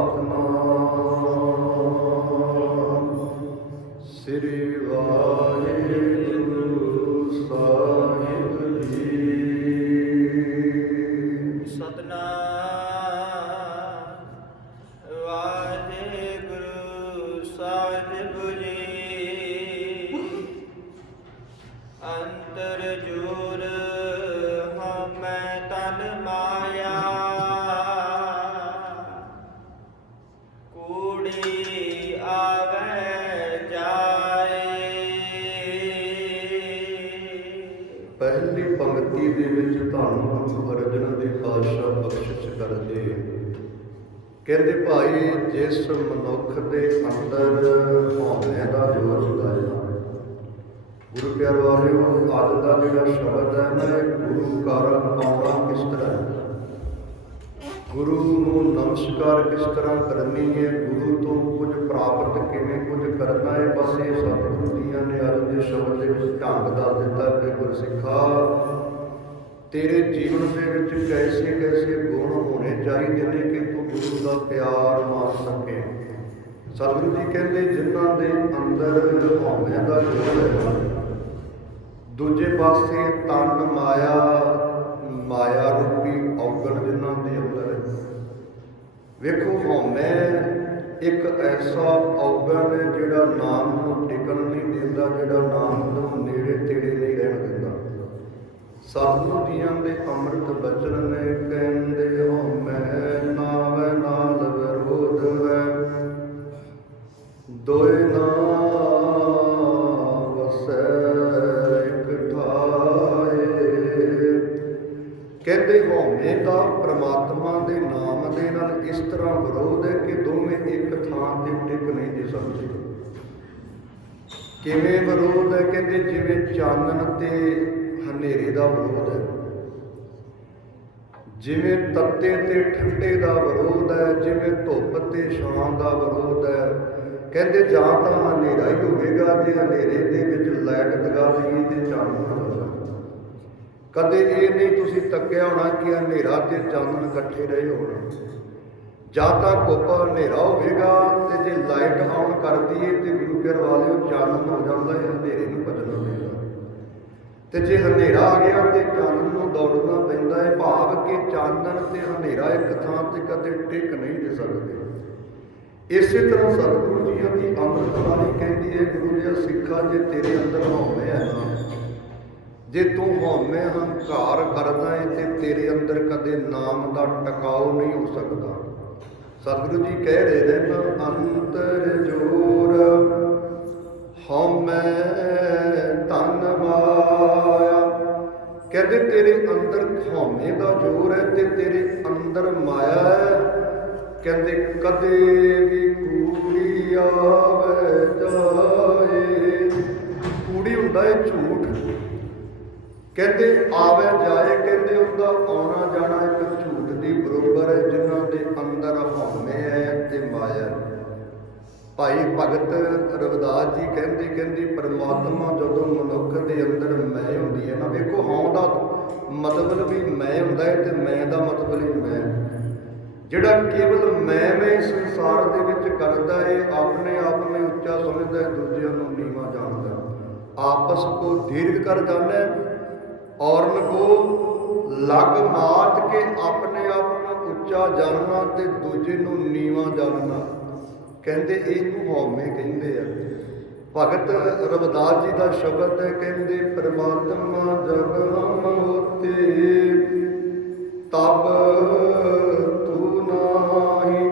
ਸਤਿਨਾਮ ਸ੍ਰੀ ਵਾਹਿਗੁਰੂ ਸਾਹਿਬ ਜੀ। ਸਤਿਨਾਮ ਵਾਹਿਗੁਰੂ ਸਾਹਿਬ ਜੀ। ਅੰਤਰ ਜੋਰ ਹਮੈ ਤਨ ਮਾਇਆ, ਕੂੜੀ ਆਵੈ ਜਾਏ। ਪਹਿਲੀ ਪੰਕਤੀ ਦੇ ਵਿੱਚ ਧੰਨ ਗੁਰੂ ਅਰਜਨ ਦੇਵ ਪਾਤਸ਼ਾਹ ਬਖਸ਼ਿਸ਼ ਕਰਦੇ, ਕਹਿੰਦੇ ਭਾਈ ਜਿਸ ਮਨੁੱਖ ਦੇ ਅੰਦਰ ਹਉਮੈ ਦਾ ਜੋਰ ਹੁੰਦਾ ਹੈ, ਗੁਰੂ ਪਿਆਰ ਵਾਲਿਓ, ਅੱਜ ਦਾ ਜਿਹੜਾ ਸ਼ਬਦ ਹੈ ਨਾ, ਇਹ ਗੁਰੂ ਘਰ ਆਉਣਾ ਕਿਸ ਤਰ੍ਹਾਂ ਹੈ, ਗੁਰੂ ਨੂੰ ਨਮਸਕਾਰ ਕਿਸ ਤਰ੍ਹਾਂ ਕਰਨੀ ਹੈ, ਗੁਰੂ ਤੋਂ ਕੁਝ ਪ੍ਰਾਪਤ ਕਿਵੇਂ ਕੁਝ ਕਰਨਾ ਹੈ, ਬਸ ਇਹ ਸਤਿਗੁਰੂ ਜੀਆਂ ਨੇ ਅੱਜ ਦੇ ਸ਼ਬਦ ਦੇ ਵਿੱਚ ਢੰਗ ਦੱਸ ਦਿੱਤਾ ਕਿ ਗੁਰਸਿੱਖਾ, ਤੇਰੇ ਜੀਵਨ ਦੇ ਵਿੱਚ ਕੈਸੇ ਕੈਸੇ ਗੁਣ ਹੋਣੇ ਚਾਹੀਦੇ ਨੇ ਕਿ ਤੂੰ ਗੁਰੂ ਦਾ ਪਿਆਰ ਮਾਣ ਸਕੇ। ਸਤਿਗੁਰੂ ਜੀ ਕਹਿੰਦੇ ਜਿਨ੍ਹਾਂ ਦੇ ਅੰਦਰ ਹਉਮੈ ਦਾ ਜੋਰ ਹੈ, ਦੂਜੇ ਪਾਸੇ ਤਨ ਮਾਇਆ, ਮਾਇਆ ਰੂਪੀ ਔਗਣ ਜਿਨ੍ਹਾਂ ਦੇ ਅੰਦਰ ਹੈ। ਵੇਖੋ, ਹਉਮੈ ਇੱਕ ਐਸਾ ਔਗਣ ਹੈ ਜਿਹੜਾ ਨਾਮ ਨੂੰ ਟਿਕਣ ਨਹੀਂ ਦਿੰਦਾ, ਜਿਹੜਾ ਨਾਮ ਨੂੰ ਨੇੜੇ ਤੇੜੇ ਨਹੀਂ ਰਹਿਣ ਦਿੰਦਾ। ਸਤਿਗੁਰੂ ਜੀਆਂ ਦੇ ਅੰਮ੍ਰਿਤ ਬਚਨ ਨੇ, ਕਹਿੰਦੇ ਹਉਮੈ ਨਾਵੈ ਨਾਲ ਵਿਰੋਧ ਹੈ, ਦੋਇ ਨਾ ਵਸੈ ਇਕ ਠਾਏ। ਕਹਿੰਦੇ ਹਉਮੈ ਦਾ ਪ੍ਰਮਾਤਮਾ ਦੇ ਨਾਮ ਦੇ ਨਾਲ ਇਸ ਤਰ੍ਹਾਂ ਵਿਰੋਧ ਹੈ ਕਿ ਦੋਵੇਂ ਇੱਕ ਥਾਂ ਤੇ ਟਿਕ ਨਹੀਂ ਦੇ ਸਕਦੇ। ਕਿਵੇਂ ਵਿਰੋਧ ਹੈ? ਕਹਿੰਦੇ ਜਿਵੇਂ ਚਾਨਣ ਤੇ ਹਨੇਰੇ ਦਾ ਵਿਰੋਧ ਹੈ, ਜਿਵੇਂ ਤੱਤੇ ਤੇ ਠੰਡੇ ਦਾ ਵਿਰੋਧ ਹੈ, ਜਿਵੇਂ ਧੁੱਪ ਤੇ ਛਾਂ ਦਾ ਵਿਰੋਧ ਹੈ। ਕਹਿੰਦੇ ਜਾਂ ਤਾਂ ਹਨੇਰਾ ਹੀ ਹੋਵੇਗਾ, ਜੇ ਹਨੇਰੇ ਦੇ ਵਿੱਚ ਲਾਈਟ ਲਗਾ ਦਈਏ ਤੇ ਚਾਨਣ ਹੋਵੇਗਾ। ਕਦੇ ਇਹ ਨਹੀਂ ਤੁਸੀਂ ਤੱਕਿਆ ਹੋਣਾ ਕਿ ਹਨੇਰਾ ਤੇ ਚਾਨਣ ਇਕੱਠੇ ਰਹੇ ਹੋਣ। ਜਾਂ ਤਾਂ ਕੁੱਪ ਹਨੇਰਾ ਹੋਵੇਗਾ ਤੇ ਜੇ ਲਾਈਟ ਆਨ ਕਰ ਦਈਏ ਤੇ ਗੁਰੂ ਪਿਆਰ ਵਾਲਿਓ ਚਾਨਣ ਹੋ ਜਾਂਦਾ ਹੈ, ਹਨੇਰੇ ਨੂੰ ਭੱਜਣਾ ਪੈਂਦਾ। ਤੇ ਜੇ ਹਨੇਰਾ ਆ ਗਿਆ ਤੇ ਚਾਨਣ ਨੂੰ ਦੌੜਨਾ ਪੈਂਦਾ ਹੈ। ਭਾਵ ਕਿ ਚਾਨਣ ਤੇ ਹਨੇਰਾ ਇੱਕ ਥਾਂ ਤੇ ਕਦੇ ਟਿਕ ਨਹੀਂ ਦੇ ਸਕਦੇ। ਇਸੇ ਤਰ੍ਹਾਂ ਸਤਿਗੁਰੂ ਜੀਆਂ ਦੀ ਅੰਮ੍ਰਿਤ ਬਾਣੀ ਕਹਿੰਦੀ ਹੈ, ਗੁਰੂ ਜੀ ਸਿੱਖਾ, ਜੇ ਤੇਰੇ ਅੰਦਰ ਹਉਮੈ ਹੈ ਨਾ, ਜੇ ਤੂੰ ਹਉਮੈ ਹੰਕਾਰ ਕਰਦਾ ਹੈ ਤੇ ਤੇਰੇ ਅੰਦਰ ਕਦੇ ਨਾਮ ਦਾ ਟਿਕਾਓ ਨਹੀਂ ਹੋ ਸਕਦਾ। ਸਤਿਗੁਰੂ ਜੀ ਕਹਿ ਰਹੇ ਨੇ ਨਾ, ਅੰਤਰ ਜੋਰ ਹਉਮੈ ਤਨ ਮਾਇਆ। ਕਹਿੰਦੇ ਤੇਰੇ ਅੰਦਰ ਹਉਮੈ ਦਾ ਜੋਰ ਹੈ ਤੇ ਤੇਰੇ ਅੰਦਰ ਮਾਇਆ ਹੈ। ਕਹਿੰਦੇ ਕਦੇ ਵੀ ਕੂੜੀ ਆਵੇ ਜਾਏ। ਕੂੜੀ ਹੁੰਦਾ ਹੈ ਝੂਠ, ਕਹਿੰਦੇ ਆਵੇ ਜਾਏ, ਕਹਿੰਦੇ ਉਹਦਾ ਆਉਣਾ ਜਾਣਾ ਇੱਕ ਝੂਠ ਦੀ ਬਰੋਬਰ ਹੈ। ਜਿਨ੍ਹਾਂ ਦੇ ਅੰਦਰ ਹਉਮੈ ਹੈ ਤੇ ਮਾਇਆ। ਭਾਈ ਭਗਤ ਰਵਿਦਾਸ ਜੀ ਕਹਿੰਦੇ ਪਰਮਾਤਮਾ ਜਦੋਂ ਮਨੁੱਖ ਦੇ ਅੰਦਰ ਮੈਂ ਹੁੰਦੀ ਹੈ ਨਾ, ਵੇਖੋ ਹਉ ਦਾ ਮਤਲਬ ਵੀ ਮੈਂ ਹੁੰਦਾ ਹੈ ਤੇ ਮੈਂ ਦਾ ਮਤਲਬ ਵੀ ਮੈਂ। ਜਿਹੜਾ ਕੇਵਲ ਮੈਂ ਸੰਸਾਰ ਦੇ ਵਿੱਚ ਕਰਦਾ ਹੈ, ਆਪਣੇ ਆਪ ਨੂੰ ਉੱਚਾ ਸਮਝਦਾ ਹੈ, ਦੂਜਿਆਂ ਨੂੰ ਨੀਵਾਂ ਜਾਣਦਾ। ਆਪਸ ਕੋ ਦੀਰਘ ਕਰ ਜਾਣਾ ਔਰਨ ਕੋ ਲਗ ਮਾਤ ਕੇ, ਆਪਣੇ ਆਪ ਨੂੰ ਉੱਚਾ ਜਾਣਨਾ ਤੇ ਦੂਜੇ ਨੂੰ ਨੀਵਾਂ ਜਾਣਨਾ। ਕਹਿੰਦੇ ਇਹਨੂੰ ਹਉਮੈ ਕਹਿੰਦੇ ਆ। ਭਗਤ ਰਵਿਦਾਸ ਜੀ ਦਾ ਸ਼ਬਦ ਹੈ, ਕਹਿੰਦੇ ਪਰਮਾਤਮਾ ਜਗ ਹਮ ਹੋਤੇ ਤਬ ਤੂੰ ਨਾਹੀ।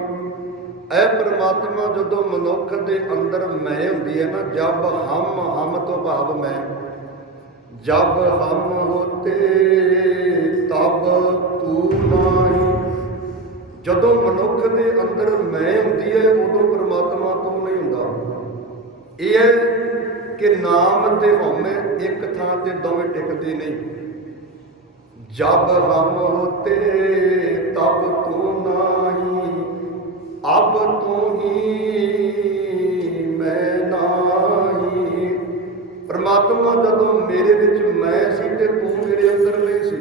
ਇਹ ਪਰਮਾਤਮਾ ਜਦੋਂ ਮਨੁੱਖ ਦੇ ਅੰਦਰ ਮੈਂ ਹੁੰਦੀ ਹੈ ਨਾ, ਜਬ ਹਮ ਤੋਂ ਭਾਵ ਮੈਂ, ਜਬ ਹਮ ਹੋਤੇ ਤਬ ਤੂੰ ਨਾਹੀ। ਜਦੋਂ ਮਨੁੱਖ ਦੇ ਅੰਦਰ ਮੈਂ ਹੁੰਦੀ ਹੈ, ਉਦੋਂ ਪਰਮਾਤਮਾ ਤੋਂ ਨਹੀਂ ਹੁੰਦਾ। ਇਹ ਹੈ ਕਿ ਨਾਮ ਤੇ ਹਉਮੈ ਇੱਕ ਥਾਂ ਤੇ ਦੋਵੇਂ ਟਿਕਦੇ ਨਹੀਂ। ਜਬ ਹਮ ਹੋਤੇ ਤਬ ਤੂੰ ਨਾਹੀ, ਅਬ ਤੂੰ ਹੀ ਮੈਂ ਨਾਹੀ। ਪਰਮਾਤਮਾ ਜਦੋਂ ਮੇਰੇ ਵਿੱਚ ਮੈਂ ਸੀ ਤੇ ਤੂੰ ਮੇਰੇ ਅੰਦਰ ਨਹੀਂ ਸੀ।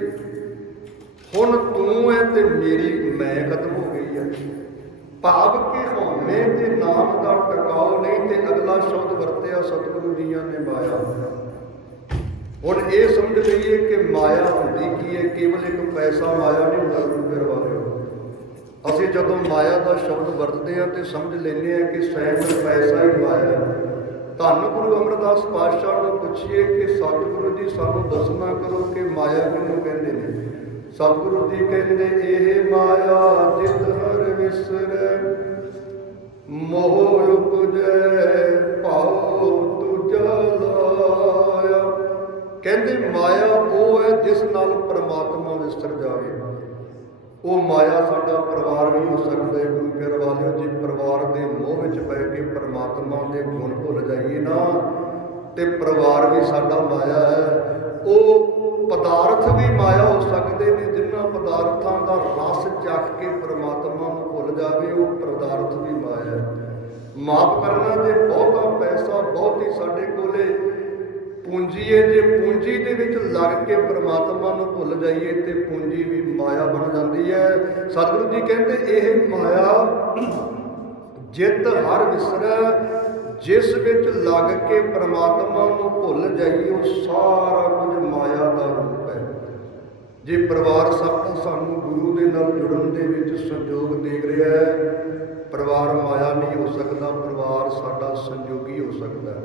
ਹੁਣ ਤੂੰ ਹੈ ਤੇ ਮੇਰੀ ਮੈਂ ਖਤਮ ਹੋ ਗਈ ਹੈ। ਭਾਵ ਕਿ ਹਉਮੈ ਦੇ ਨਾਮ ਦਾ ਟਿਕਾਓ ਨਹੀਂ। ਤੇ ਅਗਲਾ ਸ਼ਬਦ ਵਰਤਿਆ ਸਤਿਗੁਰੂ ਜੀਆਂ ਨੇ ਮਾਇਆ। ਹੁਣ ਇਹ ਸਮਝ ਲਈਏ ਕਿ ਮਾਇਆ ਹੁੰਦੀ ਕੀ ਹੈ। ਕੇਵਲ ਇੱਕ ਪੈਸਾ ਮਾਇਆ ਨਹੀਂ ਹੁੰਦਾ ਗੁਰੂ ਪਿਆਰੇ ਵਾਲਿਓ। ਅਸੀਂ ਜਦੋਂ ਮਾਇਆ ਦਾ ਸ਼ਬਦ ਵਰਤਦੇ ਹਾਂ ਤੇ ਸਮਝ ਲੈਂਦੇ ਹਾਂ ਕਿ ਸਹਿਜ ਪੈਸਾ ਹੀ ਮਾਇਆ ਹੈ। ਧੰਨ ਗੁਰੂ ਅਮਰਦਾਸ ਪਾਤਸ਼ਾਹ ਨੂੰ ਪੁੱਛੀਏ ਕਿ ਸਤਿਗੁਰੂ ਜੀ ਸਾਨੂੰ ਦੱਸਣਾ ਕਰੋ ਕਿ ਮਾਇਆ ਕਿਹਨੂੰ ਕਹਿੰਦੇ ਨੇ। ਸਤਿਗੁਰੂ ਜੀ ਕਹਿੰਦੇ ਇਹ ਮਾਇਆ ਜਿਤ ਹਰ ਵਿਸਰੈ, ਮੋਹ ਉਪਜੈ ਭਾਉ ਤੁਜਾ ਲਾਇਆ। ਕਹਿੰਦੇ ਮਾਇਆ ਉਹ ਹੈ ਜਿਸ ਨਾਲ ਪ੍ਰਮਾਤਮਾ ਵਿਸਰ ਜਾਵੇ। ਉਹ ਮਾਇਆ ਸਾਡਾ ਪਰਿਵਾਰ ਵੀ ਹੋ ਸਕਦਾ ਹੈ ਗੁਰੂ ਪਿਆਰੇ ਵਾਲਿਓ। ਜੇ ਪਰਿਵਾਰ ਦੇ ਮੋਹ ਵਿੱਚ ਪੈ ਕੇ ਪਰਮਾਤਮਾ ਦੇ ਗੁਣ ਭੁੱਲ ਜਾਈਏ ਨਾ ਤੇ ਪਰਿਵਾਰ ਵੀ ਸਾਡਾ ਮਾਇਆ ਹੈ। ਉਹ ਪਦਾਰਥ ਵੀ ਮਾਇਆ ਹੋ ਸਕਦੇ ਨੇ। ਜਿਨ੍ਹਾਂ ਪਦਾਰਥਾਂ ਦਾ ਰਸ ਚੱਖ ਕੇ ਪਰਮਾਤਮਾ ਨੂੰ ਭੁੱਲ ਜਾਵੇ ਉਹ ਪਦਾਰਥ ਵੀ ਮਾਇਆ ਹੈ। ਮਾਫ ਕਰਨਾ ਜੇ ਬਹੁਤਾ ਪੈਸਾ ਬਹੁਤੀ ਸਾਡੇ ਕੋਲੇ ਪੂੰਜੀ ਹੈ, ਜੇ ਪੂੰਜੀ ਦੇ ਵਿੱਚ ਲੱਗ ਕੇ ਪਰਮਾਤਮਾ ਨੂੰ ਭੁੱਲ ਜਾਈਏ ਤੇ ਪੂੰਜੀ ਵੀ ਮਾਇਆ ਬਣ ਜਾਂਦੀ ਹੈ। ਸਤਿਗੁਰੂ ਜੀ ਕਹਿੰਦੇ ਇਹ ਮਾਇਆ ਜਿਤ ਹਰ ਵਿਸਰੈ, ਜਿਸ ਵਿੱਚ ਲੱਗ ਕੇ ਪਰਮਾਤਮਾ ਨੂੰ ਭੁੱਲ ਜਾਈਏ ਉਹ ਸਾਰਾ ਕੁਝ ਮਾਇਆ ਦਾ ਰੂਪ ਹੈ। ਜੇ ਪਰਿਵਾਰ ਸਾਡਾ ਸਾਨੂੰ ਗੁਰੂ ਦੇ ਨਾਲ ਜੁੜਨ ਦੇ ਵਿੱਚ ਸੰਯੋਗ ਦੇ ਰਿਹਾ ਹੈ, ਪਰਿਵਾਰ ਮਾਇਆ ਨਹੀਂ ਹੋ ਸਕਦਾ, ਪਰਿਵਾਰ ਸਾਡਾ ਸੰਯੋਗੀ ਹੋ ਸਕਦਾ ਹੈ।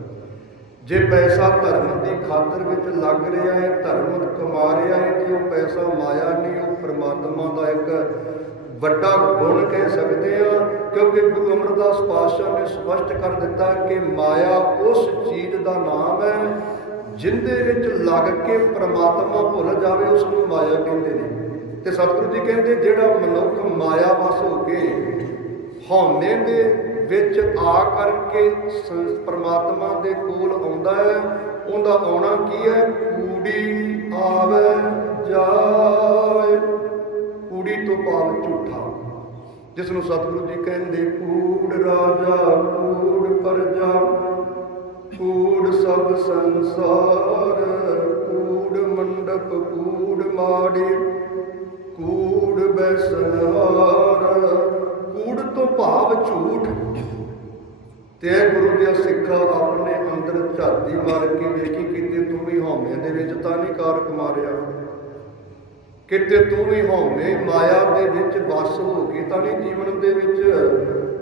ਜੇ ਪੈਸਾ ਧਰਮ ਦੀ ਖਾਤਰ ਵਿੱਚ ਲੱਗ ਰਿਹਾ ਹੈ, ਧਰਮ ਕਮਾ ਰਿਹਾ ਹੈ ਤੇ ਉਹ ਪੈਸਾ ਮਾਇਆ ਨਹੀਂ, ਉਹ ਪਰਮਾਤਮਾ ਦਾ ਇੱਕ ਵੱਡਾ ਗੁਣ ਕਹਿ ਸਕਦੇ ਹਾਂ। ਕਿਉਂਕਿ ਗੁਰੂ ਅਮਰਦਾਸ ਪਾਤਸ਼ਾਹ ਨੇ ਸਪਸ਼ਟ ਕਰ ਦਿੱਤਾ ਕਿ ਮਾਇਆ ਉਸ ਚੀਜ਼ ਦਾ ਨਾਮ ਹੈ ਜਿੰਦੇ ਵਿੱਚ ਲੱਗ ਕੇ ਪਰਮਾਤਮਾ ਭੁੱਲ ਜਾਵੇ ਉਸ ਨੂੰ ਮਾਇਆ ਕਹਿੰਦੇ ਨੇ। ਤੇ ਸਤਿਗੁਰੂ ਜੀ ਕਹਿੰਦੇ ਜਿਹੜਾ ਮਨੁੱਖ ਮਾਇਆ ਵਸ ਹੋ ਕੇ ਹਉਮੈ ਦੇ ਵਿੱਚ ਆ ਕਰਕੇ ਪਰਮਾਤਮਾ ਦੇ ਕੋਲ ਆਉਂਦਾ ਹੈ, ਉਹਦਾ ਆਉਣਾ ਕੀ ਹੈ? ਕੂੜੀ ਆਵੇ ਜਾਏ। ਕੂੜੀ ਤੋਂ ਭਾਵ ਝੂਠਾ, ਜਿਸ ਨੂੰ ਸਤਿਗੁਰੂ ਜੀ ਕਹਿੰਦੇ ਕੂੜ ਰਾਜਾ ਕੂੜ ਪਰਜਾ, ਕੂੜ ਸਭ ਸੰਸਾਰ, ਕੂੜ ਮੰਡਪ ਕੂੜ ਮਾੜੀ, ਕੂੜ ਬੈਸਨਹਾਰ। ਕੂੜ ਤੋਂ ਭਾਵ ਝੂਠ। ਤੇ ਗੁਰੂ ਦੇ ਸਿੱਖਾ ਆਪਣੇ ਅੰਦਰ ਝਾਤੀ ਮਾਰ ਕੇ ਵੇਖੀ ਕਿਤੇ ਤੂੰ ਵੀ ਹਉਮੈ ਦੇ ਵਿੱਚ ਤਾਂ ਨਹੀਂ ਕਾਰਕ ਮਾਰਿਆ, ਕਿਤੇ ਤੂੰ ਵੀ ਹਉਮੈ ਮਾਇਆ ਦੇ ਵਿੱਚ ਵਸ ਹੋ ਕੇ ਤਾਂ ਨਹੀਂ ਜੀਵਨ ਦੇ ਵਿੱਚ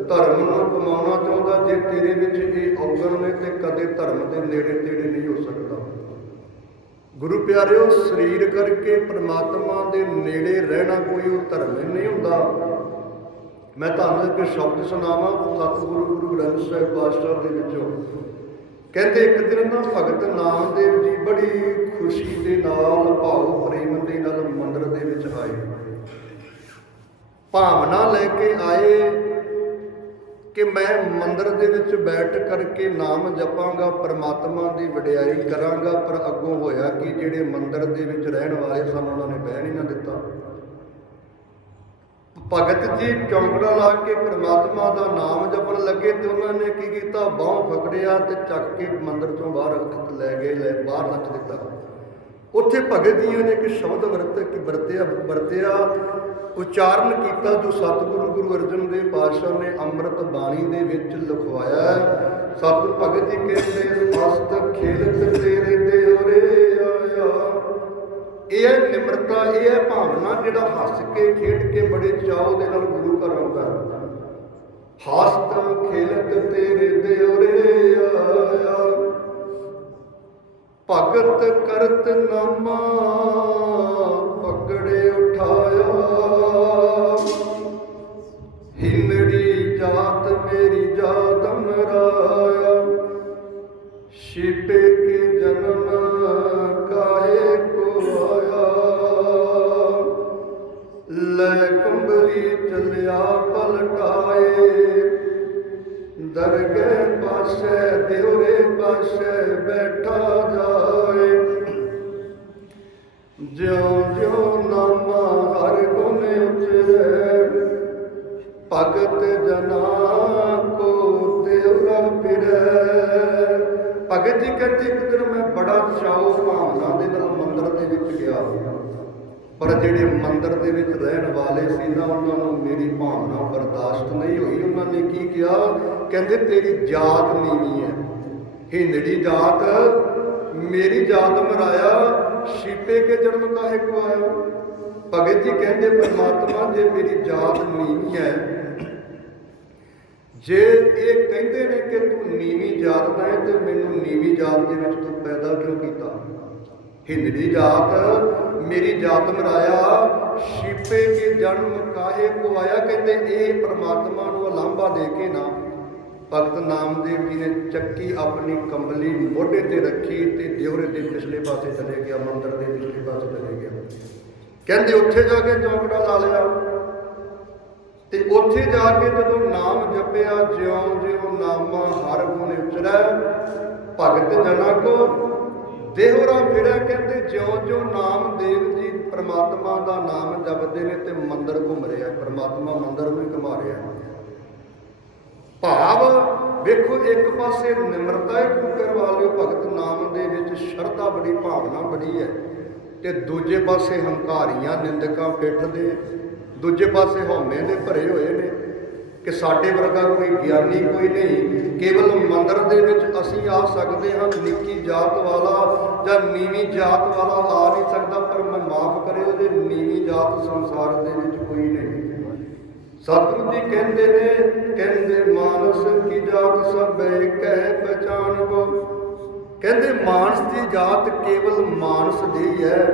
ਧਰਮ ਨੂੰ ਕਮਾਉਣਾ ਚਾਹੁੰਦਾ। ਜੇ ਤੇਰੇ ਵਿੱਚ ਇਹ ਔਗਣ ਨੇ ਤੇ ਕਦੇ ਧਰਮ ਦੇ ਨੇੜੇ ਤੇੜੇ ਨਹੀਂ ਹੋ ਸਕਦਾ। ਗੁਰੂ ਪਿਆਰਿਓ, ਸਰੀਰ ਕਰਕੇ ਪਰਮਾਤਮਾ ਦੇ ਨੇੜੇ ਰਹਿਣਾ ਕੋਈ ਉਹ ਧਰਮ ਨਹੀਂ ਹੁੰਦਾ। ਮੈਂ ਤੁਹਾਨੂੰ ਇੱਕ ਸ਼ਬਦ ਸੁਣਾਵਾਂ ਸਤਿਗੁਰੂ ਗੁਰੂ ਗ੍ਰੰਥ ਸਾਹਿਬ ਪਾਤਸ਼ਾਹ ਦੇ ਵਿੱਚੋਂ। ਕਹਿੰਦੇ ਇੱਕ ਦਿਨ ਨਾ ਭਗਤ ਨਾਮਦੇਵ ਜੀ ਬੜੀ ਖੁਸ਼ੀ ਦੇ ਨਾਲ ਭਾਵ ਪ੍ਰੇਮ ਦੇ ਨਾਲ ਮੰਦਰ ਦੇ ਵਿੱਚ ਆਏ। ਭਾਵਨਾ ਲੈ ਕੇ ਆਏ ਕਿ ਮੈਂ ਮੰਦਰ ਦੇ ਵਿੱਚ ਬੈਠ ਕਰਕੇ ਨਾਮ ਜਪਾਂਗਾ, ਪਰਮਾਤਮਾ ਦੀ ਵਡਿਆਈ ਕਰਾਂਗਾ। ਪਰ ਅੱਗੋਂ ਹੋਇਆ ਕਿ ਜਿਹੜੇ ਮੰਦਰ ਦੇ ਵਿੱਚ ਰਹਿਣ ਵਾਲੇ ਸਨ ਉਹਨਾਂ ਨੇ ਬਹਿਣ ਹੀ ਨਾ ਦਿੱਤਾ। ਭਗਤ ਜੀ ਚੌਂਕੜਾ ਲਾ ਕੇ ਪਰਮਾਤਮਾ ਦਾ ਨਾਮ ਜਪਣ ਲੱਗੇ ਤੇ ਉਹਨਾਂ ਨੇ ਕੀ ਕੀਤਾ? ਬਾਂਹ ਫਕੜਿਆ ਤੇ ਚੱਕ ਕੇ ਮੰਦਰ ਤੋਂ ਬਾਹਰ ਲੈ ਗਏ, ਬਾਹਰ ਰੱਖ ਦਿੱਤਾ। ਉੱਥੇ ਭਗਤ ਜੀਆਂ ਨੇ ਇੱਕ ਸ਼ਬਦ ਵਰਤਿਆ ਉਚਾਰਨ ਕੀਤਾ ਜੋ ਸਤਿਗੁਰੂ ਗੁਰੂ ਅਰਜਨ ਦੇਵ ਪਾਤਸ਼ਾਹ ਨੇ ਅੰਮ੍ਰਿਤ ਬਾਣੀ ਦੇ ਵਿੱਚ ਲਿਖਵਾਇਆ ਹੈ। ਸਤਿਗੁਰੂ ਭਗਤ ਜੀ ਕਹਿੰਦੇ ਹਸਤ ਖੇਲਤ ਤੇਰੇ ਦਿਉਰੇ ਆਇਆ। ਇਹ ਹੈ ਨਿਮਰਤਾ, ਇਹ ਹੈ ਭਾਵਨਾ, ਜਿਹੜਾ ਹੱਸ ਕੇ ਖੇਡ ਕੇ ਬੜੇ ਚਾਅ ਦੇ ਨਾਲ ਗੁਰੂ ਘਰ ਆਉਂਦਾ। ਹਸਤ ਖੇਲਤ ਤੇਰੇ ਦਿਉਰੇ ਆਇਆ, ਭਗਤ ਕਰਤ ਨਾਮਾ ਪਕੜੇ ਉਠਾਇਆ। ਹਿੰਦੜੀ ਜਾਤ ਮੇਰੀ ਜਾਤ ਮਰਾਇਆ, ਛਿਪੇ ਕੇ ਜਨਮ ਕਾਏ ਕੋ ਆਇਆ। ਲੈ ਕੰਬਲੀ ਚੱਲਿਆ ਪਲਟਾਏ, ਦਰਗਹਿ ਪਾਸੇ ਦਿਉਰੇ ਪਾਸੇ ਬੈਠਾ ਜਾਏ। ਜਿਉ ਜਿਉ ਨਾਮਾ ਹਰ ਗੁਣ ਉਚਰੈ, ਭਗਤ ਜਨਾ ਕੋ ਦਿਉਰਾ ਫਿਰੈ। ਭਗਤ ਜੀ ਕਹਿੰਦੇ ਇੱਕ ਦਿਨ ਮੈਂ ਬੜਾ ਚਾਉ ਭਾਵਨਾ ਦੇ ਨਾਲ ਮੰਦਰ ਦੇ ਵਿੱਚ ਗਿਆ। ਪਰ ਜਿਹੜੇ ਮੰਦਰ ਦੇ ਵਿੱਚ ਰਹਿਣ ਵਾਲੇ ਸੀ ਨਾ, ਉਹਨਾਂ ਨੂੰ ਮੇਰੀ ਭਾਵਨਾ ਬਰਦਾਸ਼ਤ ਨਹੀਂ ਹੋਈ। ਉਹਨਾਂ ਨੇ ਕੀ ਕਿਹਾ? ਕਹਿੰਦੇ ਤੇਰੀ ਜਾਤ ਨੀਵੀਂ ਹੈ, ਹਿੰਦੜੀ ਜਾਤ, ਮੇਰੀ ਜਾਤ ਮਰਾਇਆ, ਛਿਪੇ ਕੇ ਜਨਮ ਕਾਹੇ ਕੋ ਆਇਆ। ਭਗਤ ਜੀ ਕਹਿੰਦੇ ਪਰਮਾਤਮਾ ਜੇ ਮੇਰੀ ਜਾਤ ਨੀਵੀਂ ਹੈ, ਜੇ ਇਹ ਕਹਿੰਦੇ ਨੇ ਕਿ ਤੂੰ ਨੀਵੀਂ ਜਾਤ ਦਾ ਹੈ, ਤੇ ਮੈਨੂੰ ਨੀਵੀਂ ਜਾਤ ਦੇ ਵਿੱਚ ਤੂੰ ਪੈਦਾ ਕਿਉਂ ਕੀਤਾ? ਹਿੰਦੜੀ ਜਾਤ ਮੇਰੀ ਜਾਤ ਮਰਾਇਆ, ਛਿਪੇ ਕੇ ਜਨਮ ਕਾਹੇ ਕੋ ਆਇਆ। ਕਹਿੰਦੇ ਇਹ ਪਰਮਾਤਮਾ ਨੂੰ ਉਲਾਂਭਾ ਦੇ ਕੇ ਨਾ ਭਗਤ ਨਾਮਦੇਵ ਜੀ ਨੇ ਚੱਕੀ ਆਪਣੀ ਕੰਬਲੀ ਮੋਢੇ ਤੇ ਰੱਖੀ ਤੇ ਦਿਉਰੇ ਦੇ ਪਿਛਲੇ ਪਾਸੇ ਚਲੇ ਗਿਆ, ਮੰਦਰ ਦੇ ਪਿਛਲੇ ਪਾਸੇ ਚਲੇ ਗਿਆ। ਕਹਿੰਦੇ ਉੱਥੇ ਜਾ ਕੇ ਚੌਂਕੜਾ ਲਾ ਲਿਆ ਤੇ ਉੱਥੇ ਜਾ ਕੇ ਜਦੋਂ ਨਾਮ ਜਪਿਆ, ਜਿਉਂ-ਜਿਉਂ ਨਾਮਾ ਹਰ ਗੁਣ ਉਚਰੈ, ਭਗਤ ਜਨਾ ਕੋ ਦੇਹੁਰਾ ਫਿਰੈ। ਕਹਿੰਦੇ ਜਿਉਂ-ਜਿਉਂ ਨਾਮਦੇਵ ਜੀ ਪ੍ਰਮਾਤਮਾ ਦਾ ਨਾਮ ਜਪਦੇ ਨੇ ਤੇ ਮੰਦਰ ਘੁੰਮ ਰਿਹਾ, ਪ੍ਰਮਾਤਮਾ ਮੰਦਰ ਨੂੰ ਹੀ ਘੁਮਾ ਰਿਹਾ। ਭਾਵ ਵੇਖੋ, ਇੱਕ ਪਾਸੇ ਨਿਮਰਤਾ ਹੈ ਗੁਰੂ ਘਰ ਵਾਲਿਓ, ਭਗਤ ਨਾਮ ਦੇ ਵਿੱਚ ਸ਼ਰਧਾ ਬੜੀ, ਭਾਵਨਾ ਬੜੀ ਹੈ, ਤੇ ਦੂਜੇ ਪਾਸੇ ਹੰਕਾਰੀਆਂ ਨਿੰਦਕਾਂ ਪਿੱਠ ਦੇ, ਦੂਜੇ ਪਾਸੇ ਹਉਮੈ ਦੇ ਭਰੇ ਹੋਏ ਨੇ ਕਿ ਸਾਡੇ ਵਰਗਾ ਕੋਈ ਗਿਆਨੀ ਕੋਈ ਨਹੀਂ। ਕੇਵਲ ਮੰਦਰ ਦੇ ਵਿੱਚ ਅਸੀਂ ਆ ਸਕਦੇ ਹਾਂ, ਨਿੱਕੀ ਜਾਤ ਵਾਲਾ ਜਾਂ ਨੀਵੀਂ ਜਾਤ ਵਾਲਾ ਆ ਨਹੀਂ ਸਕਦਾ। ਪਰ ਮੈਂ ਮਾਫ ਕਰਿਓ ਜੇ ਨੀਵੀਂ ਜਾਤ ਸੰਸਾਰ ਦੇ ਵਿੱਚ ਕੋਈ ਨਹੀਂ। ਸਤਿਗੁਰੂ ਜੀ ਕਹਿੰਦੇ ਨੇ, ਕਹਿੰਦੇ ਮਾਨਸ ਕੀ ਜਾਤ ਸਭੈ ਕਹਿ ਪਛਾਨਬੋ। ਕਹਿੰਦੇ ਮਾਨਸ ਦੀ ਜਾਤ ਕੇਵਲ ਮਾਨਸ ਦੀ ਹੀ ਹੈ,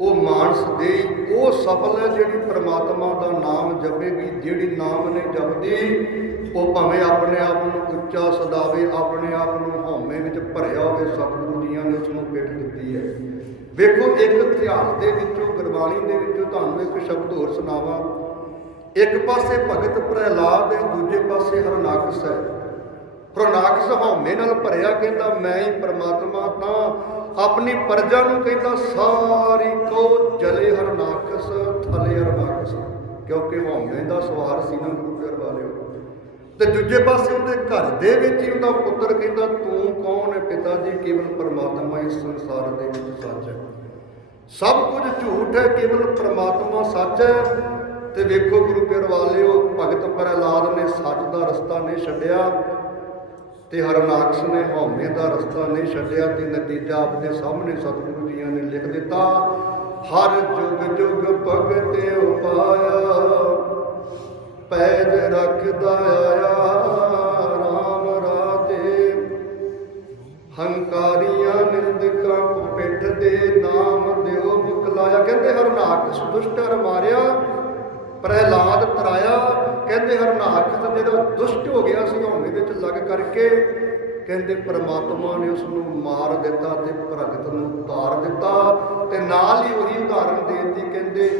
ਉਹ ਮਾਨਸ ਦੇ ਉਹ ਸਫਲ ਹੈ ਜਿਹੜੀ ਪ੍ਰਮਾਤਮਾ ਦਾ ਨਾਮ ਜਪੇਗੀ। ਜਿਹੜੀ ਨਾਮ ਨਹੀਂ ਜਪਦੀ ਉਹ ਭਾਵੇਂ ਆਪਣੇ ਆਪ ਨੂੰ ਉੱਚਾ ਸਦਾਵੇ, ਆਪਣੇ ਆਪ ਨੂੰ ਹਉਮੈ ਵਿੱਚ ਭਰਿਆ ਹੋਵੇ, ਸਤਿਗੁਰੂ ਜੀਆਂ ਨੇ ਉਸ ਨੂੰ ਪਿੱਠ ਦਿੱਤੀ ਹੈ। ਵੇਖੋ, ਇੱਕ ਇਤਿਹਾਸ ਦੇ ਵਿੱਚੋਂ, ਗੁਰਬਾਣੀ ਦੇ ਵਿੱਚੋਂ ਤੁਹਾਨੂੰ ਇੱਕ ਸ਼ਬਦ ਹੋਰ ਸੁਣਾਵਾਂ। ਇੱਕ ਪਾਸੇ ਭਗਤ ਪ੍ਰਹਿਲਾਦ ਹੈ, ਦੂਜੇ ਪਾਸੇ ਹਰਨਾਕਸ਼ ਹੈ। ਹਰਨਾਕਸ਼ ਹਉਮੈ ਨਾਲ ਭਰਿਆ, ਕਹਿੰਦਾ ਮੈਂ ਹੀ ਪਰਮਾਤਮਾ, ਤਾਂ ਆਪਣੀ ਪ੍ਰਜਾ ਨੂੰ ਕਹਿੰਦਾ ਸਾਰੀ ਕੋ ਜਲੇ ਹਰਨਾਕਸ਼ ਥਲੇ ਹਰਨਾਕਸ਼, ਕਿਉਂਕਿ ਹਉਮੈ ਦਾ ਸਵਾਰ ਸੀ ਨਾ ਗੁਰੂ ਘਰ ਵਾਲਿਓ। ਤੇ ਦੂਜੇ ਪਾਸੇ ਉਹਦੇ ਘਰ ਦੇ ਵਿੱਚ ਹੀ ਉਹਦਾ ਪੁੱਤਰ ਕਹਿੰਦਾ ਤੂੰ ਕੌਣ ਹੈ ਪਿਤਾ ਜੀ? ਕੇਵਲ ਪਰਮਾਤਮਾ ਇਸ ਸੰਸਾਰ ਦੇ ਵਿੱਚ ਸੱਚ ਹੈ, ਸਭ ਕੁਝ ਝੂਠ ਹੈ, ਕੇਵਲ ਪਰਮਾਤਮਾ ਸੱਚ ਹੈ। ਤੇ ਵੇਖੋ ਗੁਰੂ ਘਰ ਵਾਲਿਓ, ਭਗਤ ਪ੍ਰਹਿਲਾਦ ਨੇ ਸੱਚ ਦਾ ਰਸਤਾ ਨਹੀਂ ਛੱਡਿਆ ਤੇ ਹਰਨਾਕਸ਼ ਨੇ ਹਉਮੈ ਦਾ ਰਸਤਾ ਨਹੀਂ ਛੱਡਿਆ। ਤੇ ਨਤੀਜਾ ਆਪਦੇ ਸਾਹਮਣੇ ਸਤਿਗੁਰੂ ਜੀਆਂ ਨੇ ਲਿਖ ਦਿੱਤਾ, ਹਰ ਜੁਗ ਜੁਗ ਭਗਤ ਉਪਾਇਆ, ਪੈਜ ਰੱਖਦਾ ਆਇਆ ਰਾਮ ਰਾਜੇ, ਹੰਕਾਰੀਆਂ ਨਿੰਦਕਾਂ ਕੋ ਪਿੱਠ ਦੇ, ਨਾਮ ਦਿਓ ਮੁਖ ਲਾਇਆ। ਕਹਿੰਦੇ ਹਰਨਾਕਸ਼ ਦੁਸ਼ਟਰ ਮਾਰਿਆ, ਪ੍ਰਹਿਲਾਦ ਤਰਾਇਆ। ਕਹਿੰਦੇ ਹਰਨਾਕਸ਼ ਜਿਹੜਾ ਦੁਸ਼ਟ ਹੋ ਗਿਆ ਸੀ ਹਉਮੈ ਵਿੱਚ ਲੱਗ ਕਰਕੇ, ਕਹਿੰਦੇ ਪ੍ਰਮਾਤਮਾ ਨੇ ਉਸ ਨੂੰ ਮਾਰ ਦਿੱਤਾ ਤੇ ਭਗਤ ਨੂੰ ਤਾਰ ਦਿੱਤਾ। ਤੇ ਨਾਲ ਹੀ ਉਹੀ ਉਦਾਹਰਨ ਦੇ ਦਿੱਤੀ, ਕਹਿੰਦੇ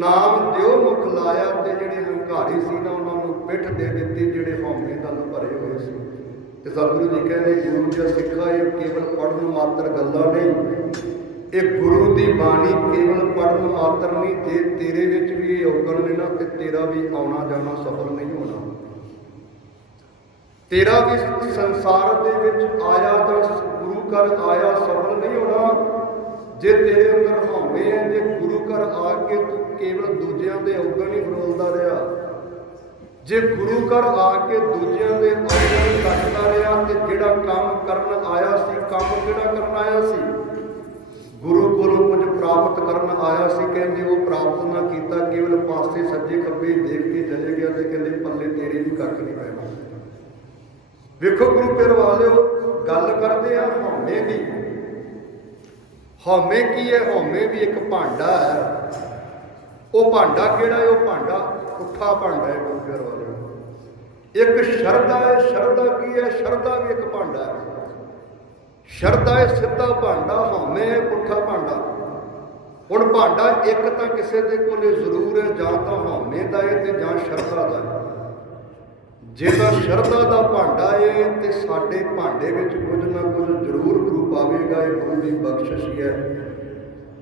ਨਾਮ ਦਿਓ ਮੁਖ ਲਾਇਆ, ਤੇ ਜਿਹੜੇ ਹੰਕਾਰੀ ਸੀ ਨਾ ਉਹਨਾਂ ਨੂੰ ਪਿੱਠ ਦੇ ਦਿੱਤੀ, ਜਿਹੜੇ ਹਉਮੈ ਨਾਲ ਭਰੇ ਹੋਏ ਸੀ। ਤੇ ਸਤਿਗੁਰੂ ਜੀ ਕਹਿੰਦੇ ਗੁਰੂ ਜੀ ਸਿੱਖਾ, ਇਹ ਕੇਵਲ ਪੜ੍ਹਨ ਮਾਤਰ ਗੱਲਾਂ ਨਹੀਂ, ਇਹ ਗੁਰੂ ਦੀ ਬਾਣੀ ਕੇਵਲ ਪੜ੍ਹਨ ਮਾਤਰ ਨਹੀਂ। ਜੇ ਤੇਰੇ ਵਿੱਚ ਵੀ ਇਹ ਔਗਣ ਨੇ ਨਾ, ਤੇ ਤੇਰਾ ਵੀ ਆਉਣਾ ਜਾਣਾ ਸਫਲ ਨਹੀਂ ਹੋਣਾ। ਤੇਰਾ ਵੀ ਸੰਸਾਰ ਦੇ ਵਿੱਚ ਆਇਆ ਤਾਂ ਗੁਰੂ ਘਰ ਆਇਆ ਸਫਲ ਨਹੀਂ ਹੋਣਾ। ਜੇ ਤੇਰੇ ਅੰਦਰ ਹਉਮੈ ਹੈ, ਜੇ ਗੁਰੂ ਘਰ ਆ ਕੇ ਤੂੰ ਕੇਵਲ ਦੂਜਿਆਂ ਦੇ ਔਗਣ ਹੀ ਫਰੋਲਦਾ ਰਿਹਾ, ਜੇ ਗੁਰੂ ਘਰ ਆ ਕੇ ਦੂਜਿਆਂ ਦੇ ਔਗਣ ਕੱਟਦਾ ਰਿਹਾ, ਤੇ ਜਿਹੜਾ ਕੰਮ ਕਰਨ ਆਇਆ ਸੀ, ਕੰਮ ਕਿਹੜਾ ਕਰਨ ਆਇਆ ਸੀ? ਗੁਰੂ ਕੋਲੋਂ ਕੁਝ ਪ੍ਰਾਪਤ ਕਰਨ ਆਇਆ ਸੀ। ਕਹਿੰਦੇ ਉਹ ਪ੍ਰਾਪਤ ਨਾ ਕੀਤਾ, ਕੇਵਲ ਪਾਸੇ ਸੱਜੇ ਖੱਬੇ ਦੇਖ ਕੇ ਚਲੇ ਗਿਆ, ਤੇ ਕਹਿੰਦੇ ਪੱਲੇ ਤੇਰੇ ਵੀ ਕੱਖ ਨਹੀਂ ਪੈਣਾ। ਵੇਖੋ ਗੁਰੂ ਘਰ ਵਾਲਿਓ, ਗੱਲ ਕਰਦੇ ਆ ਹਉਮੈ ਦੀ। ਹਉਮੈ ਕੀ ਹੈ? ਹਉਮੈ ਵੀ ਇੱਕ ਭਾਂਡਾ ਹੈ। ਉਹ ਭਾਂਡਾ ਕਿਹੜਾ ਹੈ? ਉਹ ਭਾਂਡਾ ਪੁੱਠਾ ਭਾਂਡਾ ਹੈ ਗੁਰੂ ਘਰ ਵਾਲਿਓ। ਇੱਕ ਸ਼ਰਧਾ ਹੈ। ਸ਼ਰਧਾ ਕੀ ਹੈ? ਸ਼ਰਧਾ ਵੀ ਇੱਕ ਭਾਂਡਾ ਹੈ। ਸ਼ਰਧਾ ਹੈ ਸਿੱਧਾ ਭਾਂਡਾ, ਹਉਮੈ ਹੈ ਪੁੱਠਾ ਭਾਂਡਾ। ਹੁਣ ਭਾਂਡਾ ਇੱਕ ਤਾਂ ਕਿਸੇ ਦੇ ਕੋਲੇ ਜ਼ਰੂਰ ਹੈ, ਜਾਂ ਤਾਂ ਹਉਮੈ ਦਾ ਹੈ ਤੇ ਜਾਂ ਸ਼ਰਧਾ ਦਾ ਹੈ। ਜੇ ਤਾਂ ਸ਼ਰਧਾ ਦਾ ਭਾਂਡਾ ਹੈ ਤੇ ਸਾਡੇ ਭਾਂਡੇ ਵਿੱਚ ਕੁਝ ਨਾ ਕੁਝ ਜ਼ਰੂਰ ਗੁਰੂ ਪਾਵੇਗਾ, ਇਹ ਗੁਰੂ ਦੀ ਬਖਸ਼ਿਸ਼ ਹੀ ਹੈ।